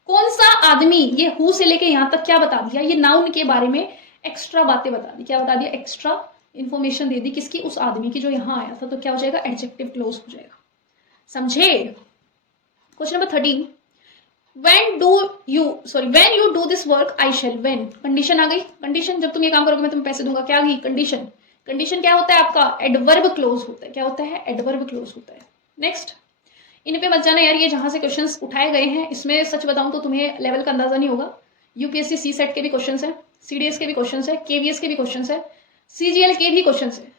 कौन सा आदमी, ये हु से लेके यहां तक क्या बता दिया, ये नाउन के बारे में एक्स्ट्रा बातें बता दी। क्या बता दिया, एक्स्ट्रा इंफॉर्मेशन दे दी, किसकी, उस आदमी की जो यहां आया था। तो क्या हो जाएगा, एडजेक्टिव क्लोज हो जाएगा। समझे? Question number 13, when you do this work I shall, when condition आ गई। कंडीशन, जब तुम ये काम करोगे मैं तुम्हें पैसे दूंगा, क्या आ गई, कंडीशन। कंडीशन क्या होता है आपका, एडवर्ब क्लोज होता है। क्या होता है, एडवर्ब क्लोज होता है। नेक्स्ट, इन पे मत जाना यार, ये जहां से क्वेश्चंस उठाए गए हैं इसमें सच बताऊं तो तुम्हें लेवल का अंदाजा नहीं होगा। यूपीएससी सी सेट के भी क्वेश्चंस है, सीडीएस के भी क्वेश्चंस है, केवीएस के भी क्वेश्चंस है, सीजीएल के भी क्वेश्चंस है।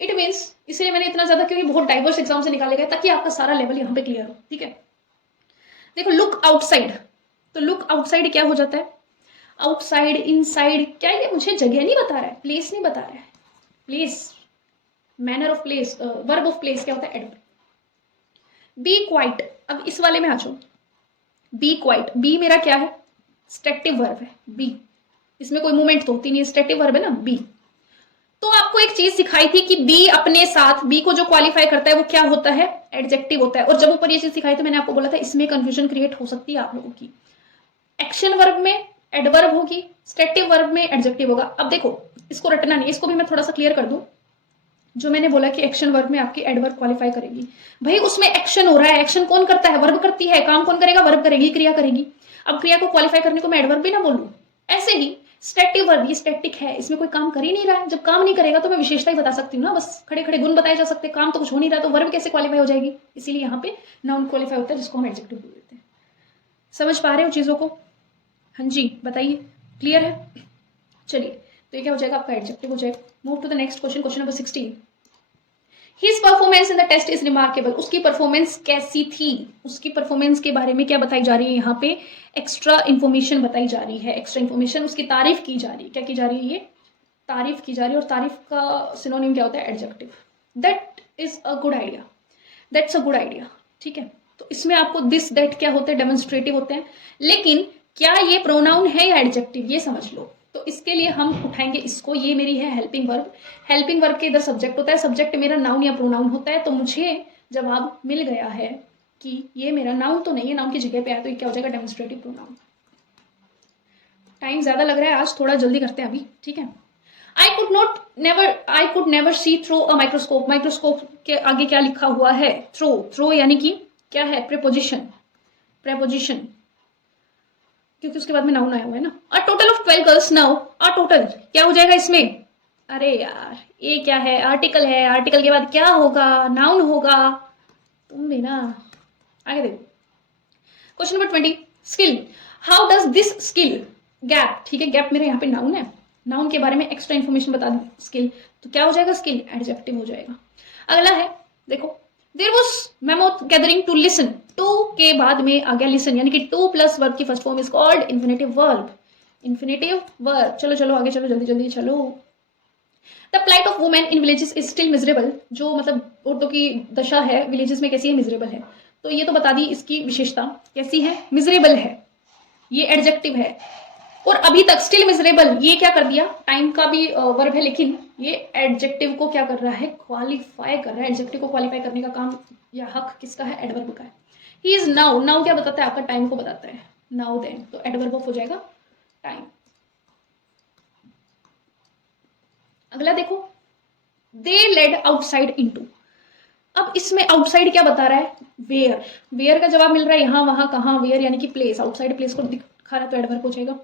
इट मीन्स, इसलिए मैंने इतना ज्यादा, क्योंकि बहुत डाइवर्स एग्जाम से निकाले गए, ताकि आपका सारा लेवल यहाँ पे क्लियर हो, ठीक है। देखो, लुक आउटसाइड, तो लुक आउटसाइड क्या हो जाता है, आउटसाइड, इनसाइड, क्या ये मुझे जगह नहीं बता रहा है, प्लेस नहीं बता रहा है, place, manner of place, verb of place क्या होता है, एडवर्ब। बी क्वाइट, अब इस वाले में आ जाओ। बी क्वाइट, बी मेरा क्या है, स्टेटिव वर्ब है। बी, इसमें कोई मूवमेंट तो होती नहीं, स्टेटिव वर्ब है ना बी। तो आपको एक चीज सिखाई थी कि बी अपने साथ, बी को जो क्वालिफाई करता है वो क्या होता है, एडजेक्टिव होता है। और जब ऊपर ये चीज सिखाई तो मैंने आपको बोला था इसमें कंफ्यूजन क्रिएट हो सकती है आप लोगों की। एक्शन वर्ब में एडवर्ब होगी, स्टेटिव वर्ब में एडजेक्टिव होगा। अब देखो, इसको रटना नहीं, इसको भी मैं थोड़ा सा क्लियर कर दूं। जो मैंने बोला कि एक्शन वर्ब में आपकी एडवर्ब क्वालिफाई करेगी, भाई उसमें एक्शन हो रहा है, एक्शन कौन करता है, वर्ब करती है, काम कौन करेगा, वर्ब करेगी, क्रिया करेगी। अब क्रिया को क्वालिफाई करने को मैं एडवर्ब भी ना बोलूं। ऐसे ही स्टैटिक वर्ब, ये स्टैटिक है, इसमें कोई काम कर ही नहीं रहा है। जब काम नहीं करेगा तो मैं विशेषता ही बता सकती हूँ ना, बस खड़े खड़े गुण बताए जा सकते हैं, काम तो कुछ हो नहीं रहा, तो वर्ब कैसे क्वालिफाई हो जाएगी। इसीलिए यहाँ पे नाउन क्वालिफाई होता है, जिसको हम एडजेक्टिव बोल देते हैं। समझ पा रहे हो चीजों को? हाँ जी, बताइए, क्लियर है? चलिए, तो ये क्या हो जाएगा, आपका एडजेक्टिव हो जाएगा। Move to the next question, question number 16। His performance in the test is remarkable. उसकी परफॉर्मेंस कैसी थी, उसकी परफॉर्मेंस के बारे में क्या बताई जा रही है, यहाँ पे एक्स्ट्रा इन्फॉर्मेशन बताई जा रही है। एक्स्ट्रा इन्फॉर्मेशन, उसकी तारीफ की जा रही है। क्या की जा रही है, ये तारीफ की जा रही है। और तारीफ का सिनोनिम क्या होता है, adjective. That is a good idea, that's a good idea, ठीक है। तो इसमें आपको दिस दैट क्या होते हैं, डेमोन्स्ट्रेटिव होते हैं। लेकिन क्या ये प्रोनाउन है या एडजेक्टिव, ये समझ लो। तो इसके लिए हम उठाएंगे इसको, ये मेरी है हेल्पिंग वर्ब। हेल्पिंग वर्ब के इधर सब्जेक्ट होता है, सब्जेक्ट मेरा नाउन या प्रोनाउन होता है। तो मुझे जवाब मिल गया है कि ये मेरा नाउन तो नहीं है, नाउन की जगह पे है, तो ये क्या हो जाएगा, डेमोन्स्ट्रेटिव प्रोनाउन। टाइम ज्यादा लग रहा है आज, थोड़ा जल्दी करते हैं अभी, ठीक है। I could never see through a microscope. Microscope के आगे क्या लिखा हुआ है, थ्रो। थ्रो यानी कि क्या है, प्रेपोजिशन, प्रेपोजिशन, क्योंकि उसके बाद में नाउन आया हुआ है ना। A total of 12 girls now, a total क्या हो जाएगा इसमें, अरे यार ये क्या है, आर्टिकल है, आर्टिकल के बाद क्या होगा, नाउन होगा। तुम भी ना, आगे देखो। Question number 20, skill. How does this skill, gap, ठीक है, गैप मेरा यहाँ पे नाउन है। नाउन के बारे में एक्स्ट्रा इन्फॉर्मेशन बता दी, स्किल, तो क्या हो जाएगा, स्किल एडजेक्टिव हो जाएगा। अगला है देखो, there was mammoth gathering to listen, to के बाद में आ गया लिसन, यानी कि टू प्लस वर्ब की first form is called infinitive verb, infinitive verb. चलो चलो आगे चलो, जल्दी जल्दी चलो। The plight of women in villages is still miserable, जो मतलब औरतों की दशा है विलेजेस में कैसी है, मिजरेबल है। तो ये तो बता दी इसकी विशेषता कैसी है, मिजरेबल है, ये एडजेक्टिव है। और अभी तक स्टिल मिजरेबल, ये क्या कर दिया, टाइम का भी वर्ब है, लेकिन ये एडजेक्टिव को क्या कर रहा है, क्वालिफाई कर रहा है। एडजेक्टिव को क्वालिफाई करने का काम या हक किसका है, एडवर्ब का है। ही इज नाउ, नाउ क्या बताता है आपका, टाइम को बताता है, नाउ देन, तो एडवर्ब ऑफ हो जाएगा टाइम। अगला देखो, दे लेड आउटसाइड इनटू, अब इसमें आउटसाइड क्या बता रहा है, वेयर, वेयर का जवाब मिल रहा है यहाँ वहां कहाँ, वेयर यानी कि प्लेस, आउटसाइड प्लेस को दिखा रहा है तो एडवर्ब हो जाएगा।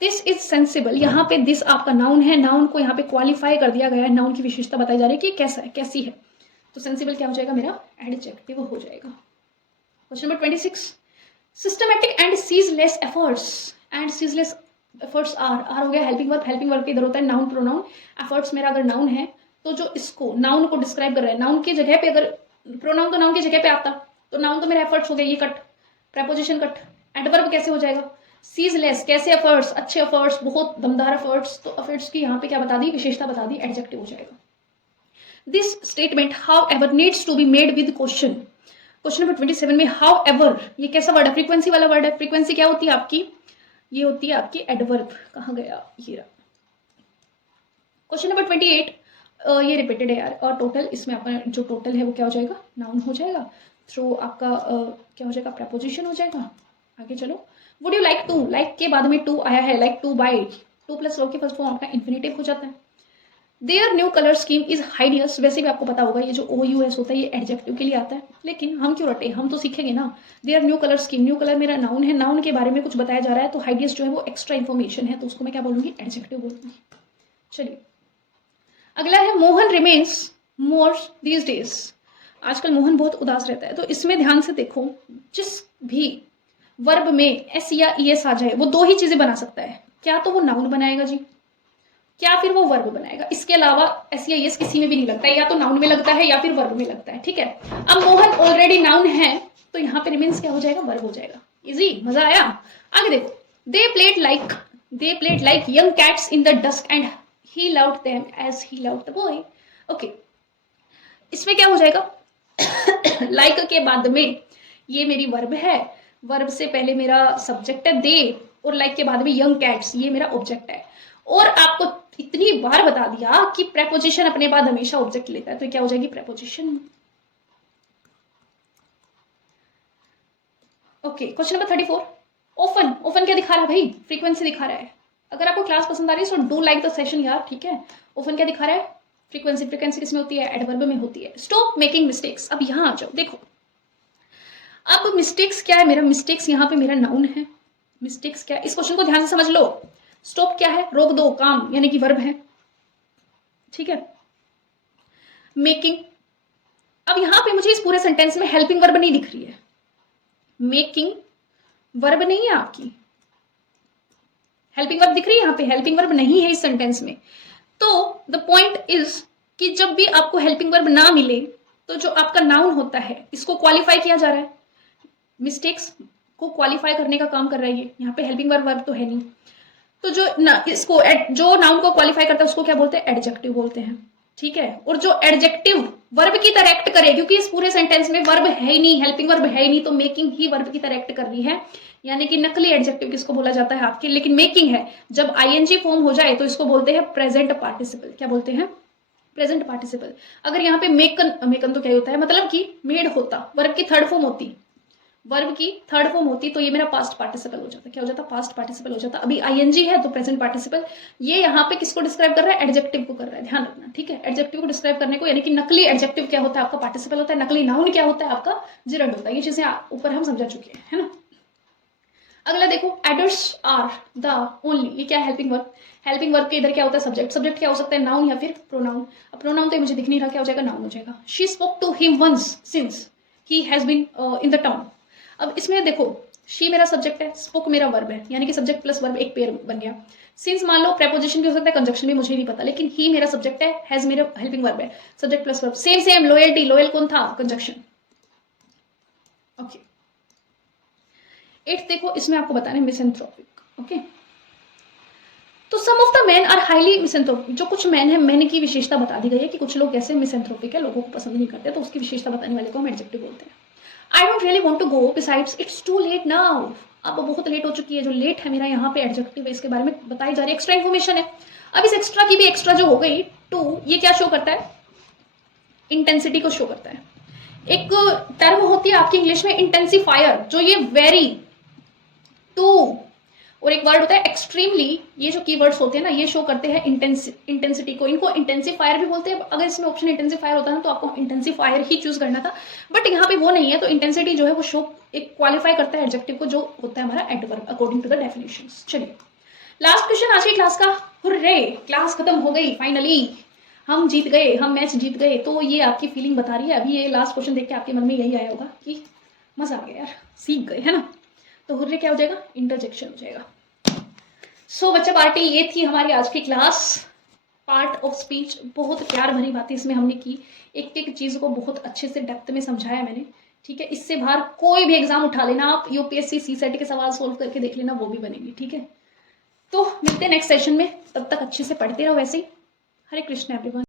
दिस इज सेंसिबल, यहाँ पे दिस आपका नाउन है, नाउन को यहाँ पे क्वालिफाई कर दिया गया है, नाउन की विशेषता बताई जा रही है कि कैसा है, कैसी है, तो सेंसिबल क्या हो जाएगा मेरा, एडजेक्टिव हो जाएगा। Question number 26, systematic and ceaseless efforts, and ceaseless efforts are हो गया हेल्पिंग वर्ब, हेल्पिंग वर्ब इधर होता है नाउन प्रोनाउन, एफर्ट्स मेरा अगर नाउन है तो जो इसको नाउन को डिस्क्राइब कर रहा है, नाउन की जगह पे अगर प्रोनाउन तो नाउन की जगह पे आता तो नाउन तो मेरा एफर्ट्स हो गया, ये कट, प्रेपोजिशन कट, एडवर्ब कैसे हो जाएगा, सीजलेस, कैसे एफर्ट्स, अच्छे एफर्ट्स, बहुत दमदार एफर्ट्स, तो एफर्ट्स की यहाँ पे क्या बता दी, विशेषता बता दी, एडजेक्टिव हो जाएगा। This statement however needs to be made with question, question number 27 में हाउ एवर, ये कैसा वर्ड है, फ्रीक्वेंसी वाला वर्ड है। फ्रीक्वेंसी क्या होती है आपकी, ये होती है आपकी एडवर्ब, कहाँ गया ये रहा। क्वेश्चन नंबर 28, ये रिपीटेड है यार, और टोटल, इसमें आपका जो टोटल है वो क्या हो जाएगा, नाउन हो जाएगा, थ्रू आपका क्या हो जाएगा, प्रपोजिशन हो जाएगा। आगे चलो, would you like to, like के बाद में टू आया है, like to buy, to plus verb की फर्स्ट फॉर्म आपका इन्फिनेटिव हो जाता है। Their new colour scheme is hideous, वैसे भी आपको पता होगा ये जो ओ यू एस होता है ये एडजेक्टिव के लिए आता है, लेकिन हम क्यों रटे, हम तो सीखेंगे ना। There new colour scheme, new colour मेरा नाउन है, नाउन के बारे में कुछ बताया जा रहा है, तो हाइडियस जो है वो एक्स्ट्रा इन्फॉर्मेशन है, तो उसको मैं क्या बोलूंगी, एडजेक्टिव बोलूंगी। चलिए अगला है, Mohan remains more these days, आजकल मोहन बहुत उदास रहता है, तो इसमें ध्यान से देखो, जिस भी वर्ब में एस या ई एस आ जाए वो दो ही चीजें बना सकता है, क्या तो वो नाउन बनाएगा जी, क्या फिर वो वर्ब बनाएगा, इसके अलावा एस या ई एस किसी में भी नहीं लगता है, या तो नाउन में लगता है या फिर वर्ब में लगता है, ठीक है। अब मोहन ऑलरेडी नाउन है, तो यहाँ पे रिमेन्स क्या हो जाएगा, वर्ब हो जाएगा। इजी, मजा आया। आगे देखो, they played like young cats in the dusk and he loved them as he loved the boy। Okay, इसमें क्या हो जाएगा, लाइक के बाद में ये मेरी वर्ब है, वर्ब से पहले मेरा सब्जेक्ट है दे, और लाइक के बाद में यंग कैट्स ये मेरा ऑब्जेक्ट है। और आपको इतनी बार बता दिया कि प्रेपोजिशन अपने बाद हमेशा ऑब्जेक्ट लेता है, तो क्या हो जाएगी, preposition. Okay, question number 34, often, often क्या दिखा रहा है भाई, फ्रीक्वेंसी दिखा रहा है। अगर आपको क्लास पसंद आ रही है so do like the session यार, ठीक है। ओफन क्या दिखा रहा है, फ्रीक्वेंसी, फ्रीक्वेंसी किसमें होती है, एडवर्ब में होती है। स्टॉप मेकिंग मिस्टेक्स, अब यहाँ आ जाओ, देखो अब मिस्टेक्स क्या है मेरा, मिस्टेक्स यहाँ पे मेरा नाउन है, मिस्टेक्स क्या है, इस क्वेश्चन को ध्यान से समझ लो। स्टॉप क्या है, रोक दो काम, यानी कि वर्ब है, ठीक है। मेकिंग, अब यहाँ पे मुझे इस पूरे सेंटेंस में हेल्पिंग वर्ब नहीं दिख रही है, मेकिंग वर्ब नहीं है आपकी, हेल्पिंग वर्ब दिख रही है यहाँ पे, हेल्पिंग वर्ब नहीं है इस सेंटेंस में। तो द पॉइंट इज कि जब भी आपको हेल्पिंग वर्ब ना मिले तो जो आपका नाउन होता है इसको क्वालिफाई किया जा रहा है, मिस्टेक्स को क्वालिफाई करने का काम कर रहा है ये, यहाँ पे हेल्पिंग वर्ब तो है नहीं, तो जो इसको जो नाउन को क्वालिफाई करता है उसको क्या बोलते हैं, एडजेक्टिव बोलते हैं, ठीक है। और जो एडजेक्टिव वर्ब की तरह एक्ट करे, क्योंकि इस पूरे सेंटेंस में वर्ब है ही नहीं, हेल्पिंग वर्ब है ही नहीं, तो मेकिंग ही वर्ब की तरह एक्ट कर रही है, यानी कि नकली एडजेक्टिव किसको बोला जाता है आपके, लेकिन मेकिंग है, जब आईएनजी फॉर्म हो जाए तो इसको बोलते हैं प्रेजेंट पार्टिसिपल, क्या बोलते हैं, प्रेजेंट पार्टिसिपल। अगर यहाँ पे मेकन, मेकन तो क्या होता है, मतलब कि मेड होता, वर्ब की थर्ड फॉर्म होती, वर्ब की थर्ड फॉर्म होती, तो ये मेरा पास्ट पार्टिसिपल हो जाता, क्या हो जाता, पास्ट पार्टिसिपल हो जाता। अभी आईएनजी है तो प्रेजेंट पार्टिसिपल। ये यहाँ पे किसको डिस्क्राइब कर रहा है, एडजेक्टिव को कर रहा है, ध्यान रखना, ठीक है। एडजेक्टिव को डिस्क्राइब करने को, यानी कि नकली एडजेक्टिव क्या होता है आपका, पार्टिसिपल होता है, नकली नाउन क्या होता है आपका, जिरंड होता है। ये चीजें ऊपर हम समझा चुके हैं, है ना। अगला देखो, एडर्स आर द ओनली, ये क्या है, हेल्पिंग वर्ब, हेल्पिंग वर्ब के इधर क्या होता है, सब्जेक्ट, सब्जेक्ट क्या हो सकता है, नाउन या फिर प्रोनाउन। अब प्रोनाउन तो मुझे दिख नहीं रहा, क्या हो जाएगा, नाउन हो जाएगा। She spoke to him once since he has been in the town. अब इसमें देखो, शी मेरा सब्जेक्ट है, स्पोक मेरा वर्ब है, यानी कि सब्जेक्ट प्लस वर्ब एक पेयर बन गया। सिंस मान लो प्रेपोजिशन भी हो सकता है, कंजक्शन भी, मुझे नहीं पता, लेकिन ही मेरा सब्जेक्ट है, हैज मेरा हेल्पिंग वर्ब है, subject plus verb. Same same loyalty, loyal कौन था, कंजक्शन। ओके, 8 देखो, इसमें आपको बताना है मिसएंथ्रोपिक। ओके, तो some of the man are highly misanthropic, जो कुछ मैन है, मैन की विशेषता बता दी गई है कि कुछ लोग कैसे मिसएंथ्रोपिक है, लोगों को पसंद नहीं करते, तो उसकी विशेषता बताने वाले को हम एडजेक्टिव बोलते हैं। I don't really want to go, besides it's too late now, अब बहुत लेट हो चुकी है। जो लेट है मेरा यहाँ पे एडजेक्टिव है, इसके बारे में बताई जा रही है, एक्स्ट्रा इन्फॉर्मेशन है। अब इस एक्स्ट्रा की भी एक्स्ट्रा जो हो गई टू, ये क्या शो करता है, इंटेंसिटी को शो करता है। एक टर्म होती है आपकी इंग्लिश में इंटेंसिफायर, जो ये वेरी, टू, और एक वर्ड होता है एक्सट्रीमली। ये जो कीवर्ड्स होते हैं ना, ये शो करते हैं इंटेंसिटी को, इनको इंटेंसिफायर भी बोलते हैं। अगर इसमें ऑप्शन इंटेंसिफायर होता ना तो आपको इंटेंसिफायर ही चूज करना था, बट यहाँ पे वो नहीं है। तो इंटेंसिटी जो है वो शो एक क्वालिफाई करता है एडजेक्टिव को, जो होता है हमारा adverb according to the definitions. चलिए लास्ट क्वेश्चन आज की क्लास का। हुर्रे, क्लास खत्म हो गई फाइनली, हम जीत गए, हम मैच जीत गए। तो ये आपकी फीलिंग बता रही है, अभी ये लास्ट क्वेश्चन देख के आपके मन में यही आया होगा कि मजा आ गया यार, सीख गए, है ना। तो हुर्रे क्या हो जाएगा, इंटरजेक्शन हो जाएगा। सो बच्चा पार्टी, ये थी हमारी आज की क्लास, पार्ट ऑफ स्पीच। बहुत प्यार भरी बातें इसमें हमने की, एक एक चीज को बहुत अच्छे से डेप्थ में समझाया मैंने, ठीक है। इससे बाहर कोई भी एग्जाम उठा लेना आप, यूपीएससी सीसेट के सवाल सोल्व करके देख लेना, वो भी बनेंगे, ठीक है। तो मिलते हैं नेक्स्ट सेशन में, तब तक अच्छे से पढ़ते रहो वैसे ही। हरे कृष्ण एवरीवन।